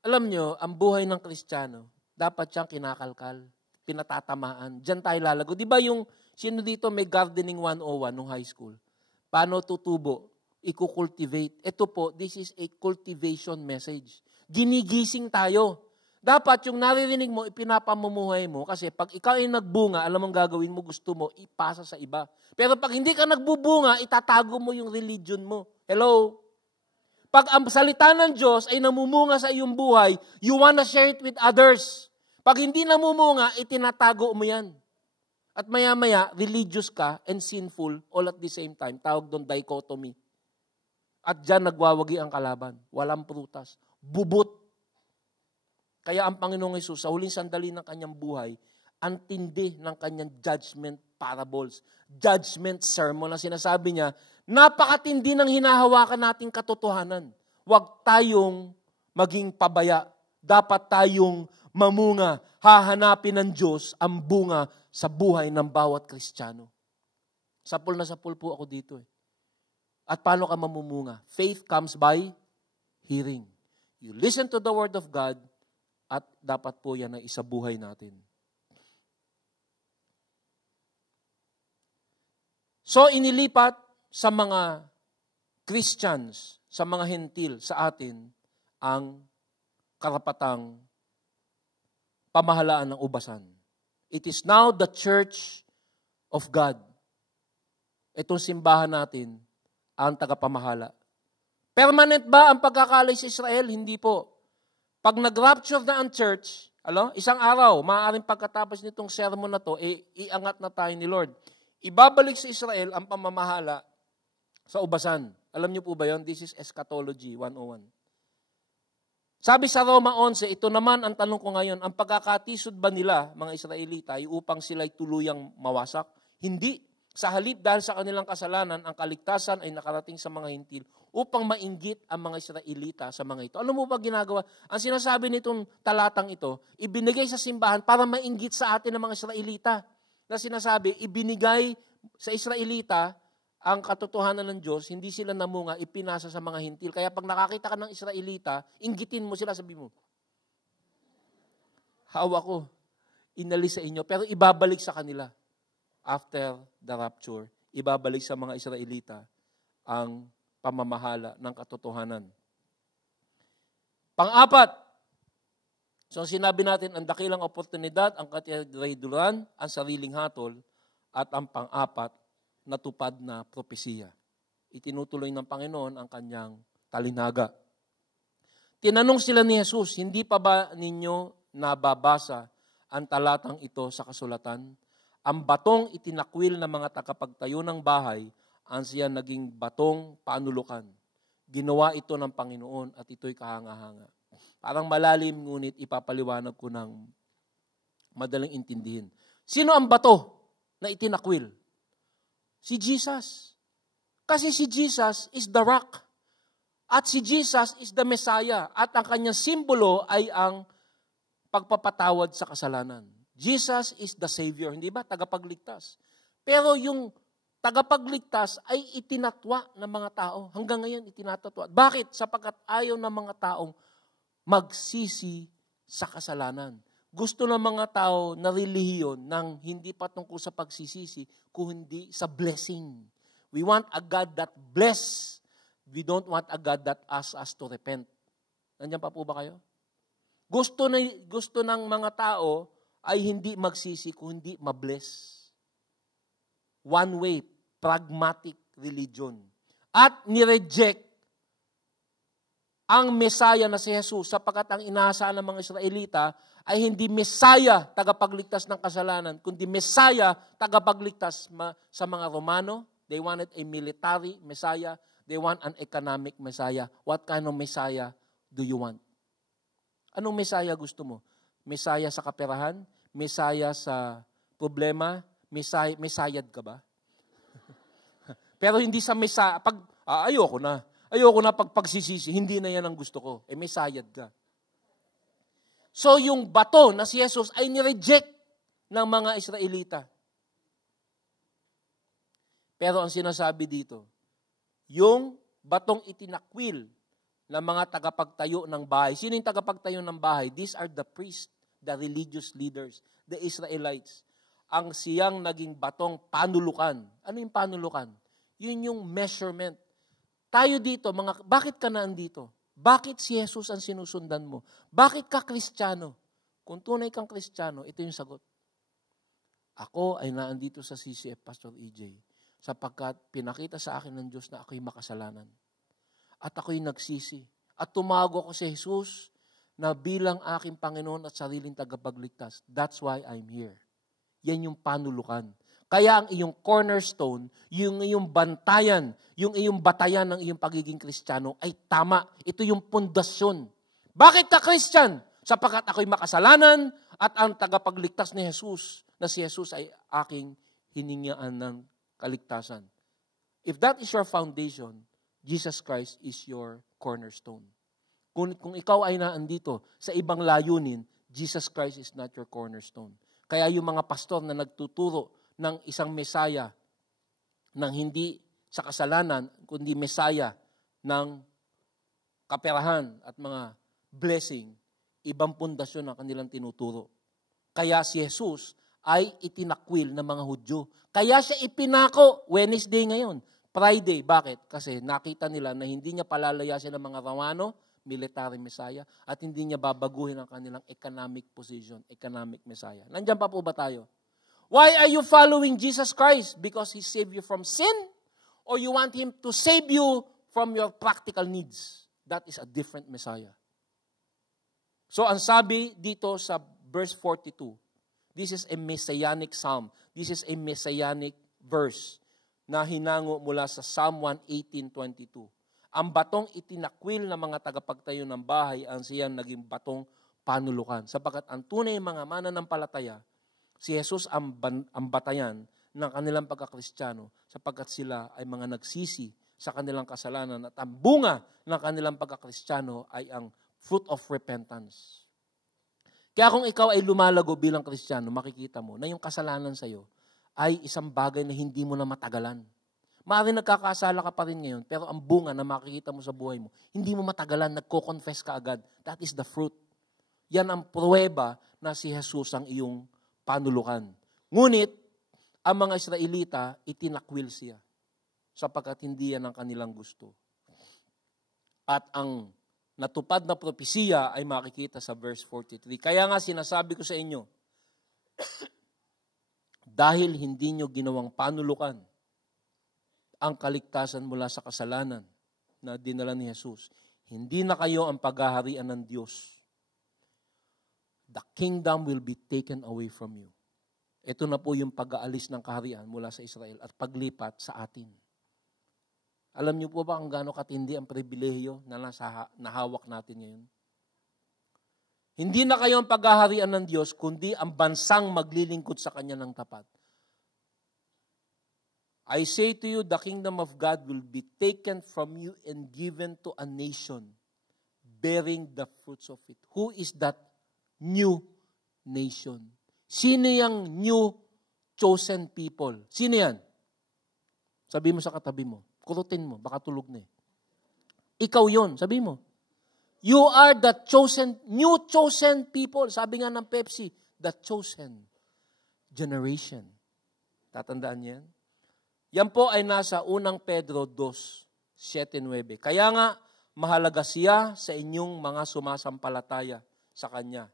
Alam niyo, ang buhay ng Kristiyano, dapat siyang kinakalkal, pinatatamaan. Diyan tayo lalago. Di ba yung, sino dito may gardening 101 nung high school? Paano tutubo? I-cultivate. Ito po, this is a cultivation message. Ginigising tayo. Dapat yung naririnig mo, ipinapamumuhay mo, kasi pag ikaw ay nagbunga, alam mong gagawin mo, gusto mo, ipasa sa iba. Pero pag hindi ka nagbubunga, itatago mo yung religion mo. Hello? Pag ang salita ng Diyos ay namumunga sa iyong buhay, you wanna share it with others. Pag hindi namumunga, itinatago mo yan. At maya-maya, religious ka and sinful all at the same time. Tawag doon dichotomy. At dyan nagwawagi ang kalaban. Walang prutas. Bubot. Kaya ang Panginoong Hesus, sa huling sandali ng kanyang buhay, ang tindi ng kanyang judgment parables, judgment sermon na sinasabi niya, napakatindi ng hinahawakan nating katotohanan. Huwag tayong maging pabaya. Dapat tayong mamunga. Hahanapin ng Diyos ang bunga sa buhay ng bawat Kristiyano. Sapul na sapul po ako dito At paano ka mamumunga? Faith comes by hearing. You listen to the Word of God, at dapat po yan ay isabuhay natin. So, inilipat sa mga Christians, sa mga hentil, sa atin, ang karapatang pamahalaan ng ubasan. It is now the church of God. Itong simbahan natin, ang tagapamahala. Permanent ba ang pagkakalay sa Israel? Hindi po. Pag nag-rapture na ang church, isang araw, maaaring pagkatapos nitong sermon na to, iangat na tayo ni Lord. Ibabalik sa Israel ang pamamahala sa ubasan. Alam niyo po ba yon? This is Eschatology 101. Sabi sa Roma 11, ito naman ang tanong ko ngayon, ang pagkakatisod ba nila, mga Israelita, upang sila'y tuluyang mawasak? Hindi. Sa halip dahil sa kanilang kasalanan, ang kaligtasan ay nakarating sa mga hintil upang mainggit ang mga Israelita sa mga ito. Ano mo ba ginagawa? Ang sinasabi nitong talatang ito, ibinigay sa simbahan para mainggit sa atin ng mga Israelita. Na sinasabi, ibinigay sa Israelita ang katotohanan ng Diyos, hindi sila namunga, ipinasa sa mga hintil. Kaya pag nakakita ka ng Israelita, inggitin mo sila, sabi mo, hawa ko, inalis sa inyo, pero ibabalik sa kanila. After the rapture, ibabalik sa mga Israelita ang pamamahala ng katotohanan. Pang-apat, so sinabi natin, ang dakilang oportunidad, ang katedraydulan, ang sariling hatol, at ang pang-apat, natupad na propesiya. Itinutuloy ng Panginoon ang kanyang talinaga. Tinanong sila ni Jesus, hindi pa ba ninyo nababasa ang talatang ito sa kasulatan? Ang batong itinakwil ng mga takapagtayo ng bahay, ang siya naging batong panulukan. Ginawa ito ng Panginoon at ito'y kahanga-hanga. Parang malalim, ngunit ipapaliwanag ko ng madaling intindihin. Sino ang bato na itinakwil? Si Jesus. Kasi si Jesus is the rock. At si Jesus is the Messiah. At ang kanyang simbolo ay ang pagpapatawad sa kasalanan. Jesus is the Savior, hindi ba? Tagapagligtas. Pero yung tagapagligtas ay itinatwa ng mga tao. Hanggang ngayon, itinatatwa. Bakit? Sapagkat ayaw ng mga taong magsisi sa kasalanan. Gusto ng mga tao na relihiyon ng hindi patungkol sa pagsisisi, kundi sa blessing. We want a God that bless. We don't want a God that asks us to repent. Nandiyan pa po ba kayo? Gusto ng mga tao ay hindi magsisi, kundi mabless. One way, pragmatic religion. At nireject ang Mesaya na si Jesus sapagkat ang inaasahan ng mga Israelita ay hindi Mesaya tagapagligtas ng kasalanan, kundi Mesaya tagapagligtas sa mga Romano, They wanted a military Messiah. They want an economic Messiah. What kind of Messiah do you want? Anong Messiah gusto mo? Messiah sa kaperahan? Messiah sa problema? Messiahad ka ba? Pero hindi sa Messiah, ayoko na. Ayoko na pagsisisi. Hindi na yan ang gusto ko. Messiahad ka. So yung bato na si Jesus ay nireject ng mga Israelita. Pero ang sinasabi dito, yung batong itinakwil ng mga tagapagtayo ng bahay. Sino yung tagapagtayo ng bahay? These are the priests, the religious leaders, the Israelites. Ang siyang naging batong panulukan. Ano yung panulukan? Yun yung measurement. Tayo dito, bakit ka naandito? Bakit si Jesus ang sinusundan mo? Bakit ka Kristiyano? Kung tunay kang Kristiyano, ito yung sagot. Ako ay naandito sa CCF, Pastor EJ, sapagkat pinakita sa akin ng Diyos na ako'y makasalanan. At ako'y nagsisi. At tumago ako si Jesus na bilang aking Panginoon at sariling tagapagligtas. That's why I'm here. Yan yung panulukan. Kaya ang iyong cornerstone, yung iyong bantayan, yung iyong batayan ng iyong pagiging Kristiyano ay tama. Ito yung pundasyon. Bakit ka Kristyan? Sapagkat ako'y makasalanan at ang tagapagligtas ni Jesus, na si Jesus ay aking hiningaan ng kaligtasan. If that is your foundation, Jesus Christ is your cornerstone. Kung ikaw ay naandito sa ibang layunin, Jesus Christ is not your cornerstone. Kaya yung mga pastor na nagtuturo ng isang Mesaya ng hindi sa kasalanan, kundi Mesaya ng kaperahan at mga blessing, ibang pundasyon ang kanilang tinuturo. Kaya si Jesus ay itinakwil ng mga Hudyo. Kaya siya ipinako, Wednesday ngayon, Friday. Bakit? Kasi nakita nila na hindi niya palalayasin ng mga Romano, military Messiah, at hindi niya babaguhin ang kanilang economic position, economic Messiah. Nandiyan pa po ba tayo? Why are you following Jesus Christ? Because He saved you from sin? Or you want Him to save you from your practical needs? That is a different Messiah. So ang sabi dito sa verse 42, this is a messianic psalm. This is a messianic verse na hinango mula sa Psalm 118:22. Ang batong itinakwil ng mga tagapagtayo ng bahay ang siyang naging batong panulukan. Sapagkat ang tunay mga mananampalataya, si Jesus ang batayan ng kanilang pagkakristyano sapagkat sila ay mga nagsisi sa kanilang kasalanan at ang bunga ng kanilang pagkakristyano ay ang fruit of repentance. Kaya kung ikaw ay lumalago bilang Kristiyano, makikita mo na yung kasalanan sa iyo ay isang bagay na hindi mo na matagalan. Maaaring nagkakasala ka pa rin ngayon, pero ang bunga na makikita mo sa buhay mo, hindi mo matagalan, nagko-confess ka agad. That is the fruit. Yan ang pruweba na si Jesus ang iyong panulukan. Ngunit, ang mga Israelita, itinakwil siya sapagkat hindi yan ang kanilang gusto. At ang natupad na propesiya ay makikita sa verse 43. Kaya nga sinasabi ko sa inyo, dahil hindi nyo ginawang panulukan ang kaligtasan mula sa kasalanan na dinala ni Jesus, hindi na kayo ang paghaharian ng Diyos. The kingdom will be taken away from you. Ito na po yung pag-aalis ng kaharian mula sa Israel at paglipat sa atin. Alam niyo po ba kung gaano katindi ang pribilehiyo na nahawak natin ngayon? Hindi na kayo ang paghaharian ng Diyos, kundi ang bansang maglilingkod sa Kanya ng tapat. I say to you, the kingdom of God will be taken from you and given to a nation bearing the fruits of it. Who is that new nation? Sino yung new chosen people? Sino yan? Sabi mo sa katabi mo. Kurutin mo, baka tulog na eh. Ikaw yon, sabi mo. You are the chosen, new chosen people. Sabi nga ng Pepsi, the chosen generation. Tatandaan niyan? Yan po ay nasa unang Pedro 2:7-9. Kaya nga, mahalaga siya sa inyong mga sumasampalataya sa Kanya.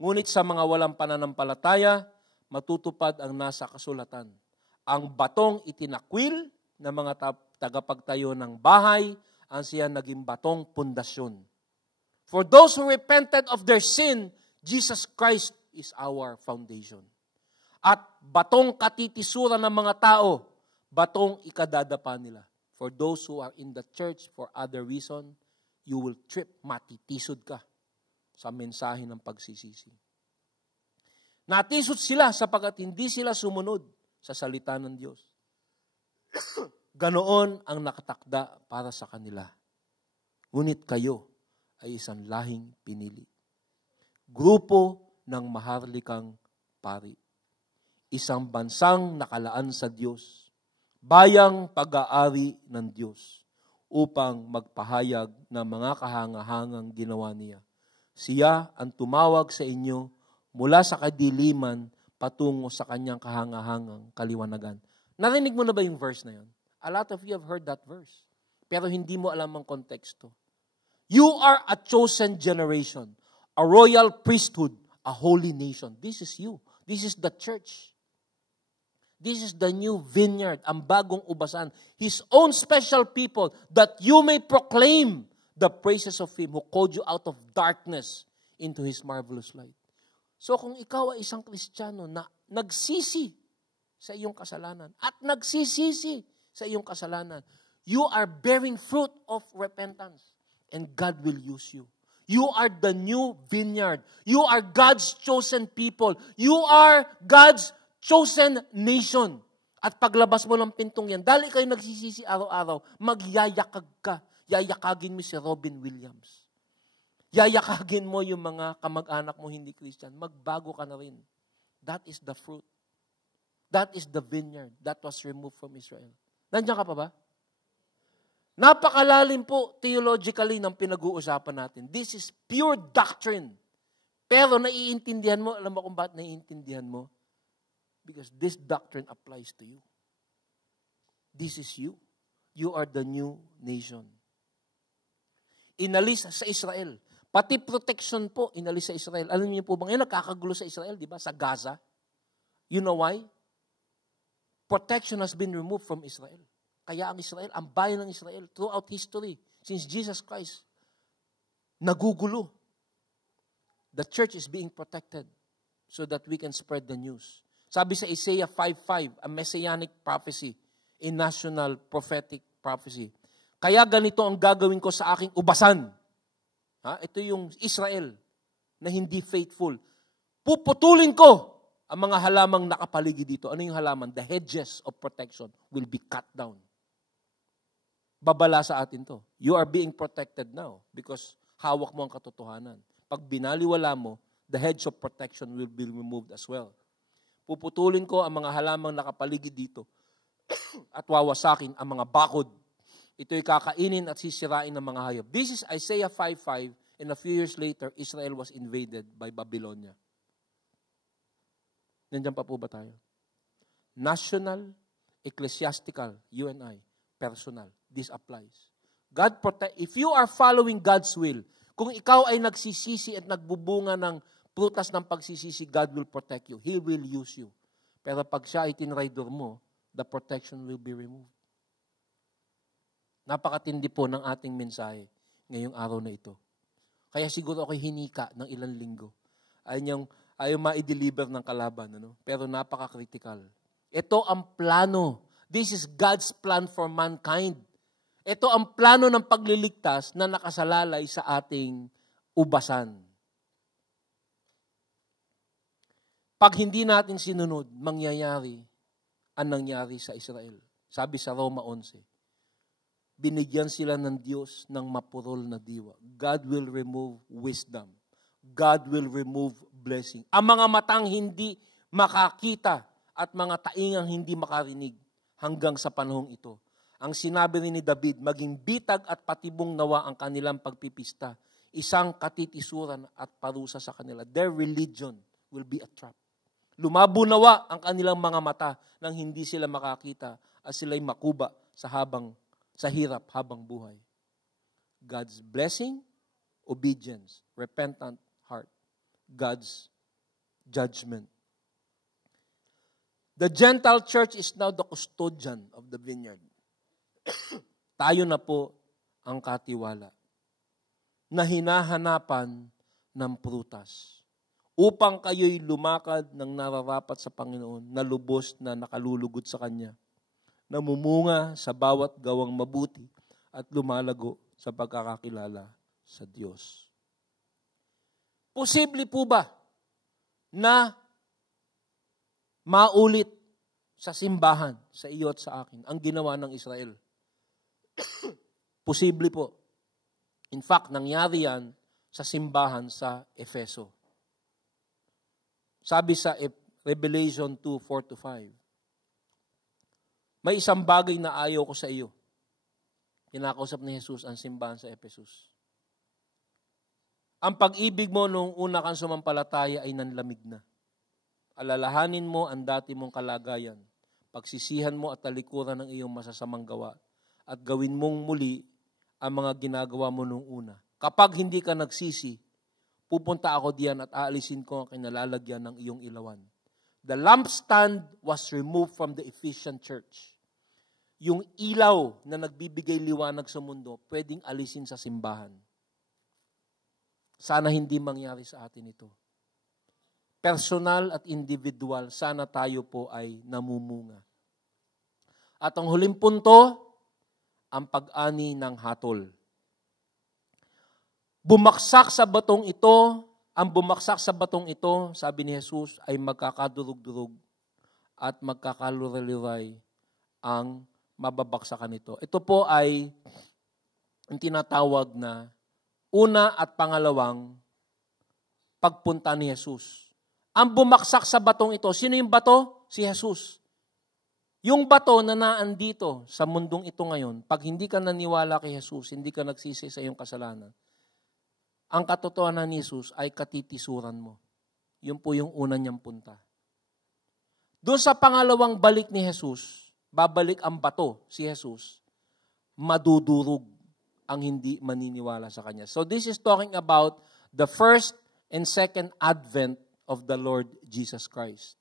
Ngunit sa mga walang pananampalataya, matutupad ang nasa kasulatan. Ang batong itinakwil ng mga tagapagtayo ng bahay, ang siya naging batong pundasyon. For those who repented of their sin, Jesus Christ is our foundation. At batong katitisura ng mga tao, batong ikadadapa nila. For those who are in the church for other reason, you will trip, matitisod ka sa mensahe ng pagsisisi. Natisod sila sapagkat hindi sila sumunod sa salita ng Diyos. Ganoon ang nakatakda para sa kanila. Ngunit kayo ay isang lahing pinili. Grupo ng maharlikang pari. Isang bansang nakalaan sa Diyos. Bayang pag-aari ng Diyos upang magpahayag ng mga kahangahangang ginawa niya. Siya ang tumawag sa inyo mula sa kadiliman patungo sa kanyang kahangahangang kaliwanagan. Narinig mo na ba yung verse na yun? A lot of you have heard that verse. Pero hindi mo alam ang konteksto. You are a chosen generation, a royal priesthood, a holy nation. This is you. This is the church. This is the new vineyard, ang bagong ubasan. His own special people, that you may proclaim the praises of Him who called you out of darkness into His marvelous light. So kung ikaw ay isang Kristiyano na nagsisi sa iyong kasalanan at nagsisisi sa iyong kasalanan, you are bearing fruit of repentance and God will use you. You are the new vineyard. You are God's chosen people. You are God's chosen nation. At paglabas mo ng pintong yan, dahil kayo nagsisisi araw-araw, magyayakag ka. Yayakagin mo si Robin Williams. Yayakagin mo yung mga kamag-anak mo hindi Christian. Magbago ka na rin. That is the fruit. That is the vineyard that was removed from Israel. Nandiyan ka pa ba? Napakalalim po theologically ng pinag-uusapan natin. This is pure doctrine. Pero naiintindihan mo, alam mo kung bakit naiintindihan mo? Because this doctrine applies to you. This is you. You are the new nation. Inalis sa Israel. Pati protection po, inalis sa Israel. Alam niyo po ba, ngayon nakakagulo sa Israel, di ba? Sa Gaza. You know why? Protection has been removed from Israel. Kaya ang Israel, ang bayan ng Israel, throughout history, since Jesus Christ, nagugulo. The church is being protected so that we can spread the news. Sabi sa Isaiah 5:5, a messianic prophecy, a national prophetic prophecy. Kaya ganito ang gagawin ko sa aking ubasan. Ito yung Israel na hindi faithful. Puputulin ko ang mga halamang nakapaligid dito. Ano yung halaman? The hedges of protection will be cut down. Babala sa atin to. You are being protected now because hawak mo ang katotohanan. Pag binaliwala mo, the hedge of protection will be removed as well. Puputulin ko ang mga halamang nakapaligid dito at wawasakin ang mga bakod. Ito'y kakainin at sisirain ng mga hayop. This is Isaiah 5:5, and a few years later, Israel was invaded by Babylonia. Nandiyan pa po ba tayo? National, ecclesiastical, you and I, personal. This applies. God protect. If you are following God's will, kung ikaw ay nagsisisi at nagbubunga ng prutas ng pagsisisi, God will protect you. He will use you. Pero pag siya ay tinraidor mo, the protection will be removed. Napakatindi po ng ating mensahe ngayong araw na ito. Kaya siguro ako'y hinika ng ilang linggo. Ayaw ma-deliver ng kalaban. Ano? Pero napaka-critical. Ito ang plano. This is God's plan for mankind. Ito ang plano ng pagliligtas na nakasalalay sa ating ubasan. Pag hindi natin sinunod, mangyayari ang nangyari sa Israel. Sabi sa Roma 11, binigyan sila ng Diyos ng mapurol na diwa. God will remove wisdom. God will remove blessing. Ang mga matang hindi makakita at mga taingang hindi makarinig hanggang sa panahong ito. Ang sinabi rin ni David, maging bitag at patibong nawa ang kanilang pagpipista. Isang katitisuran at parusa sa kanila. Their religion will be a trap. Lumabo nawa ang kanilang mga mata nang hindi sila makakita at sila'y makuba sa hirap habang buhay. God's blessing, obedience, repentant heart. God's judgment. The Gentile church is now the custodian of the vineyard. Tayo na po ang katiwala na hinahanapan ng prutas upang kayo'y lumakad ng nararapat sa Panginoon na lubos na nakalulugod sa Kanya. namumunga sa bawat gawang mabuti at lumalago sa pagkakakilala sa Diyos. Posible po ba na maulit sa simbahan, sa iyo at sa akin, ang ginawa ng Israel? Posible po. In fact, nangyari yan sa simbahan sa Efeso. Sabi sa Revelation 2:4-5, may isang bagay na ayaw ko sa iyo. Kinakausap ni Jesus ang simbahan sa Ephesus. Ang pag-ibig mo nung una kang sumampalataya ay nanlamig na. Alalahanin mo ang dati mong kalagayan. Pagsisihan mo at talikuran ng iyong masasamang gawa. At gawin mong muli ang mga ginagawa mo nung una. Kapag hindi ka nagsisi, pupunta ako diyan at aalisin ko ang kinalalagyan ng iyong ilawan. The lampstand was removed from the Ephesian church. Yung ilaw na nagbibigay liwanag sa mundo, pwedeng alisin sa simbahan. Sana hindi mangyari sa atin ito. Personal at individual, sana tayo po ay namumunga. At ang huling punto, ang pag-ani ng hatol. Bumaksak sa batong ito, ang bumaksak sa batong ito, sabi ni Jesus, ay magkakadurog-durog at magkakaluraliray ang mababaksakan ito. Ito po ay ang tinatawag na una at pangalawang pagpunta ni Jesus. Ang bumaksak sa batong ito, sino yung bato? Si Jesus. Yung bato na naandito sa mundong ito ngayon, pag hindi ka naniwala kay Jesus, hindi ka nagsisi sa iyong kasalanan, ang katotohanan ni Jesus ay katitisuran mo. Yun po yung una niyang punta. Doon sa pangalawang balik ni Jesus, babalik ang bato, si Jesus, madudurog ang hindi maniniwala sa Kanya. So this is talking about the first and second advent of the Lord Jesus Christ.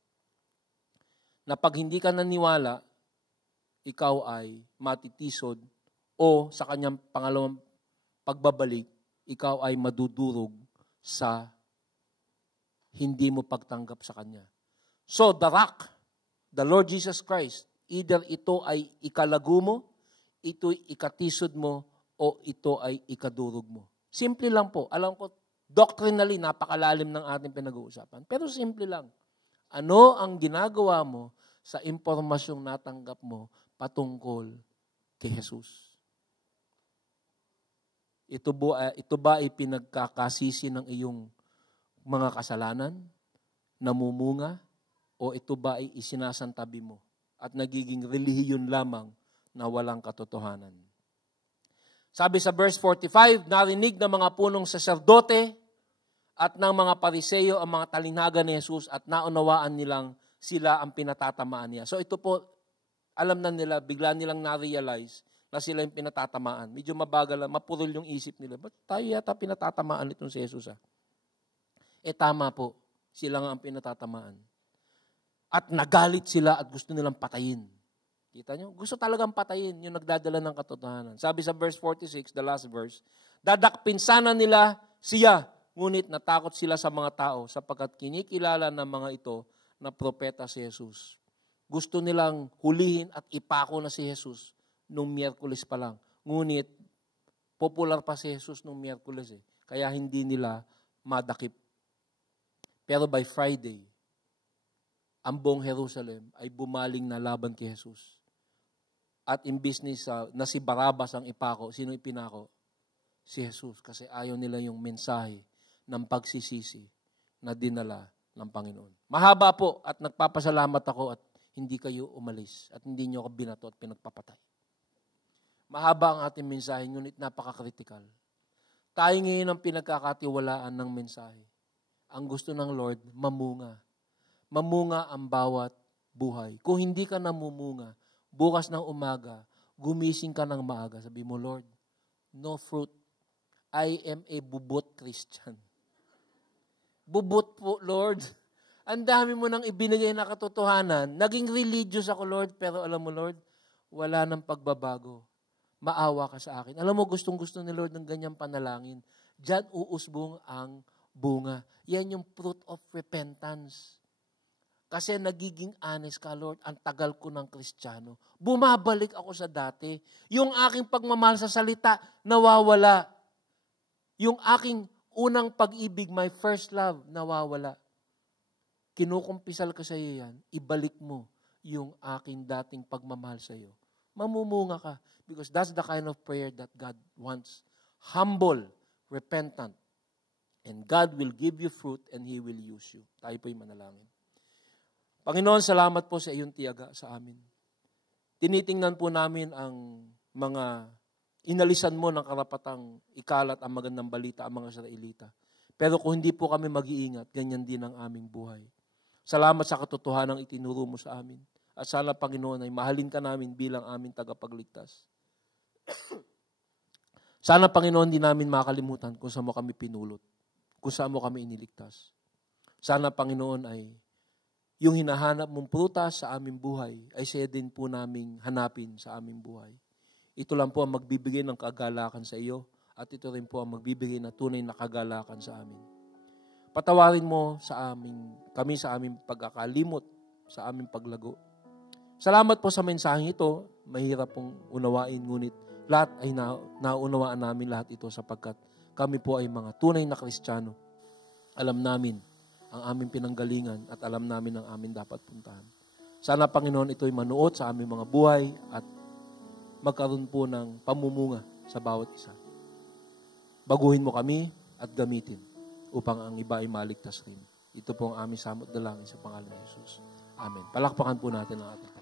Na pag hindi ka naniwala, ikaw ay matitisod o sa Kanyang pangalawang pagbabalik, ikaw ay madudurog sa hindi mo pagtanggap sa Kanya. So the rock, the Lord Jesus Christ, either ito ay ikalago mo, ito'y ikatisod mo, o ito ay ikadurog mo. Simple lang po. Alam ko, doctrinally, napakalalim ng ating pinag-uusapan. Pero simple lang. Ano ang ginagawa mo sa impormasyong natanggap mo patungkol kay Jesus? Ito ba ay pinagkakasisi ng iyong mga kasalanan, namumunga, o ito ba ay isinasantabi mo at nagiging relihiyon lamang na walang katotohanan? Sabi sa verse 45, narinig ng mga punong saserdote at ng mga pariseyo ang mga talinaga ni Jesus at naunawaan nilang sila ang pinatatamaan niya. So ito po, alam na nila, bigla nilang na-realize na sila yung pinatatamaan. Medyo mabagal, mapurol yung isip nila. Ba't tayo yata pinatatamaan itong si Jesus? Tama po, sila nga ang pinatatamaan. At nagalit sila at gusto nilang patayin. Kita nyo? Gusto talagang patayin yung nagdadala ng katotohanan. Sabi sa verse 46, the last verse, dadakpin sana nila siya, ngunit natakot sila sa mga tao sapagkat kinikilala ng mga ito na propeta si Jesus. Gusto nilang hulihin at ipako na si Jesus nung Miyerkules pa lang. Ngunit, popular pa si Jesus nung Miyerkules Kaya hindi nila madakip. Pero by Friday, ang buong Jerusalem ay bumaling na laban kay Jesus. At imbis na si Barabas ang ipako, sino ipinako? Si Jesus. Kasi ayaw nila yung mensahe ng pagsisisi na dinala ng Panginoon. Mahaba po at nagpapasalamat ako at hindi kayo umalis at hindi nyo ako binato at pinagpapatay. Mahaba ang ating mensahe, ngunit napaka-critical. Tayo ngayon ang pinagkakatiwalaan ng mensahe. Ang gusto ng Lord, mamunga. Mamunga ang bawat buhay. Kung hindi ka namumunga, bukas ng umaga, gumising ka ng maaga. Sabi mo, Lord, no fruit. I am a bubot Christian. Bubot po, Lord. Ang dami mo nang ibinigay na katotohanan. Naging religious ako, Lord, pero alam mo, Lord, wala nang pagbabago. Maawa ka sa akin. Alam mo, gustong-gusto ni Lord ng ganyang panalangin. Diyan uusbong ang bunga. Yan yung fruit of repentance. Kasi nagiging honest ka, Lord, ang tagal ko ng Kristiyano. Bumabalik ako sa dati. Yung aking pagmamahal sa salita, nawawala. Yung aking unang pag-ibig, my first love, nawawala. Kinukumpisal ko sa iyo yan, ibalik mo yung aking dating pagmamahal sa iyo. Mamumunga ka. Because that's the kind of prayer that God wants. Humble, repentant. And God will give you fruit and He will use you. Tayo po'y manalangin. Panginoon, salamat po sa iyong tiyaga sa amin. Tinitingnan po namin ang mga inalisan mo ng karapatang ikalat ang magandang balita ang mga Israelita. Pero kung hindi po kami mag-iingat, ganyan din ang aming buhay. Salamat sa katotohanang itinuro mo sa amin. At sana, Panginoon, ay mahalin ka namin bilang aming tagapagligtas. Sana, Panginoon, di namin makalimutan kung saan mo kami pinulot, kung saan mo kami iniligtas. Sana, Panginoon, ay yung hinahanap mong prutas sa aming buhay ay siya din po naming hanapin sa aming buhay. Ito lang po ang magbibigay ng kagalakan sa iyo at ito rin po ang magbibigay ng tunay na kagalakan sa amin. Patawarin mo kami sa aming pagkakalimot, sa aming paglago. Salamat po sa mensaheng ito. Mahirap pong unawain, ngunit lahat ay naunawaan namin lahat ito sapagkat kami po ay mga tunay na Kristiyano. Alam namin ang aming pinanggalingan at alam namin ang aming dapat puntahan. Sana, Panginoon, ito'y manuot sa aming mga buhay at magkaroon po ng pamumunga sa bawat isa. Baguhin mo kami at gamitin upang ang iba ay maligtas rin. Ito po ang aming samot dalangin sa pangalan ni Jesus. Amen. Palakpakan po natin ang ating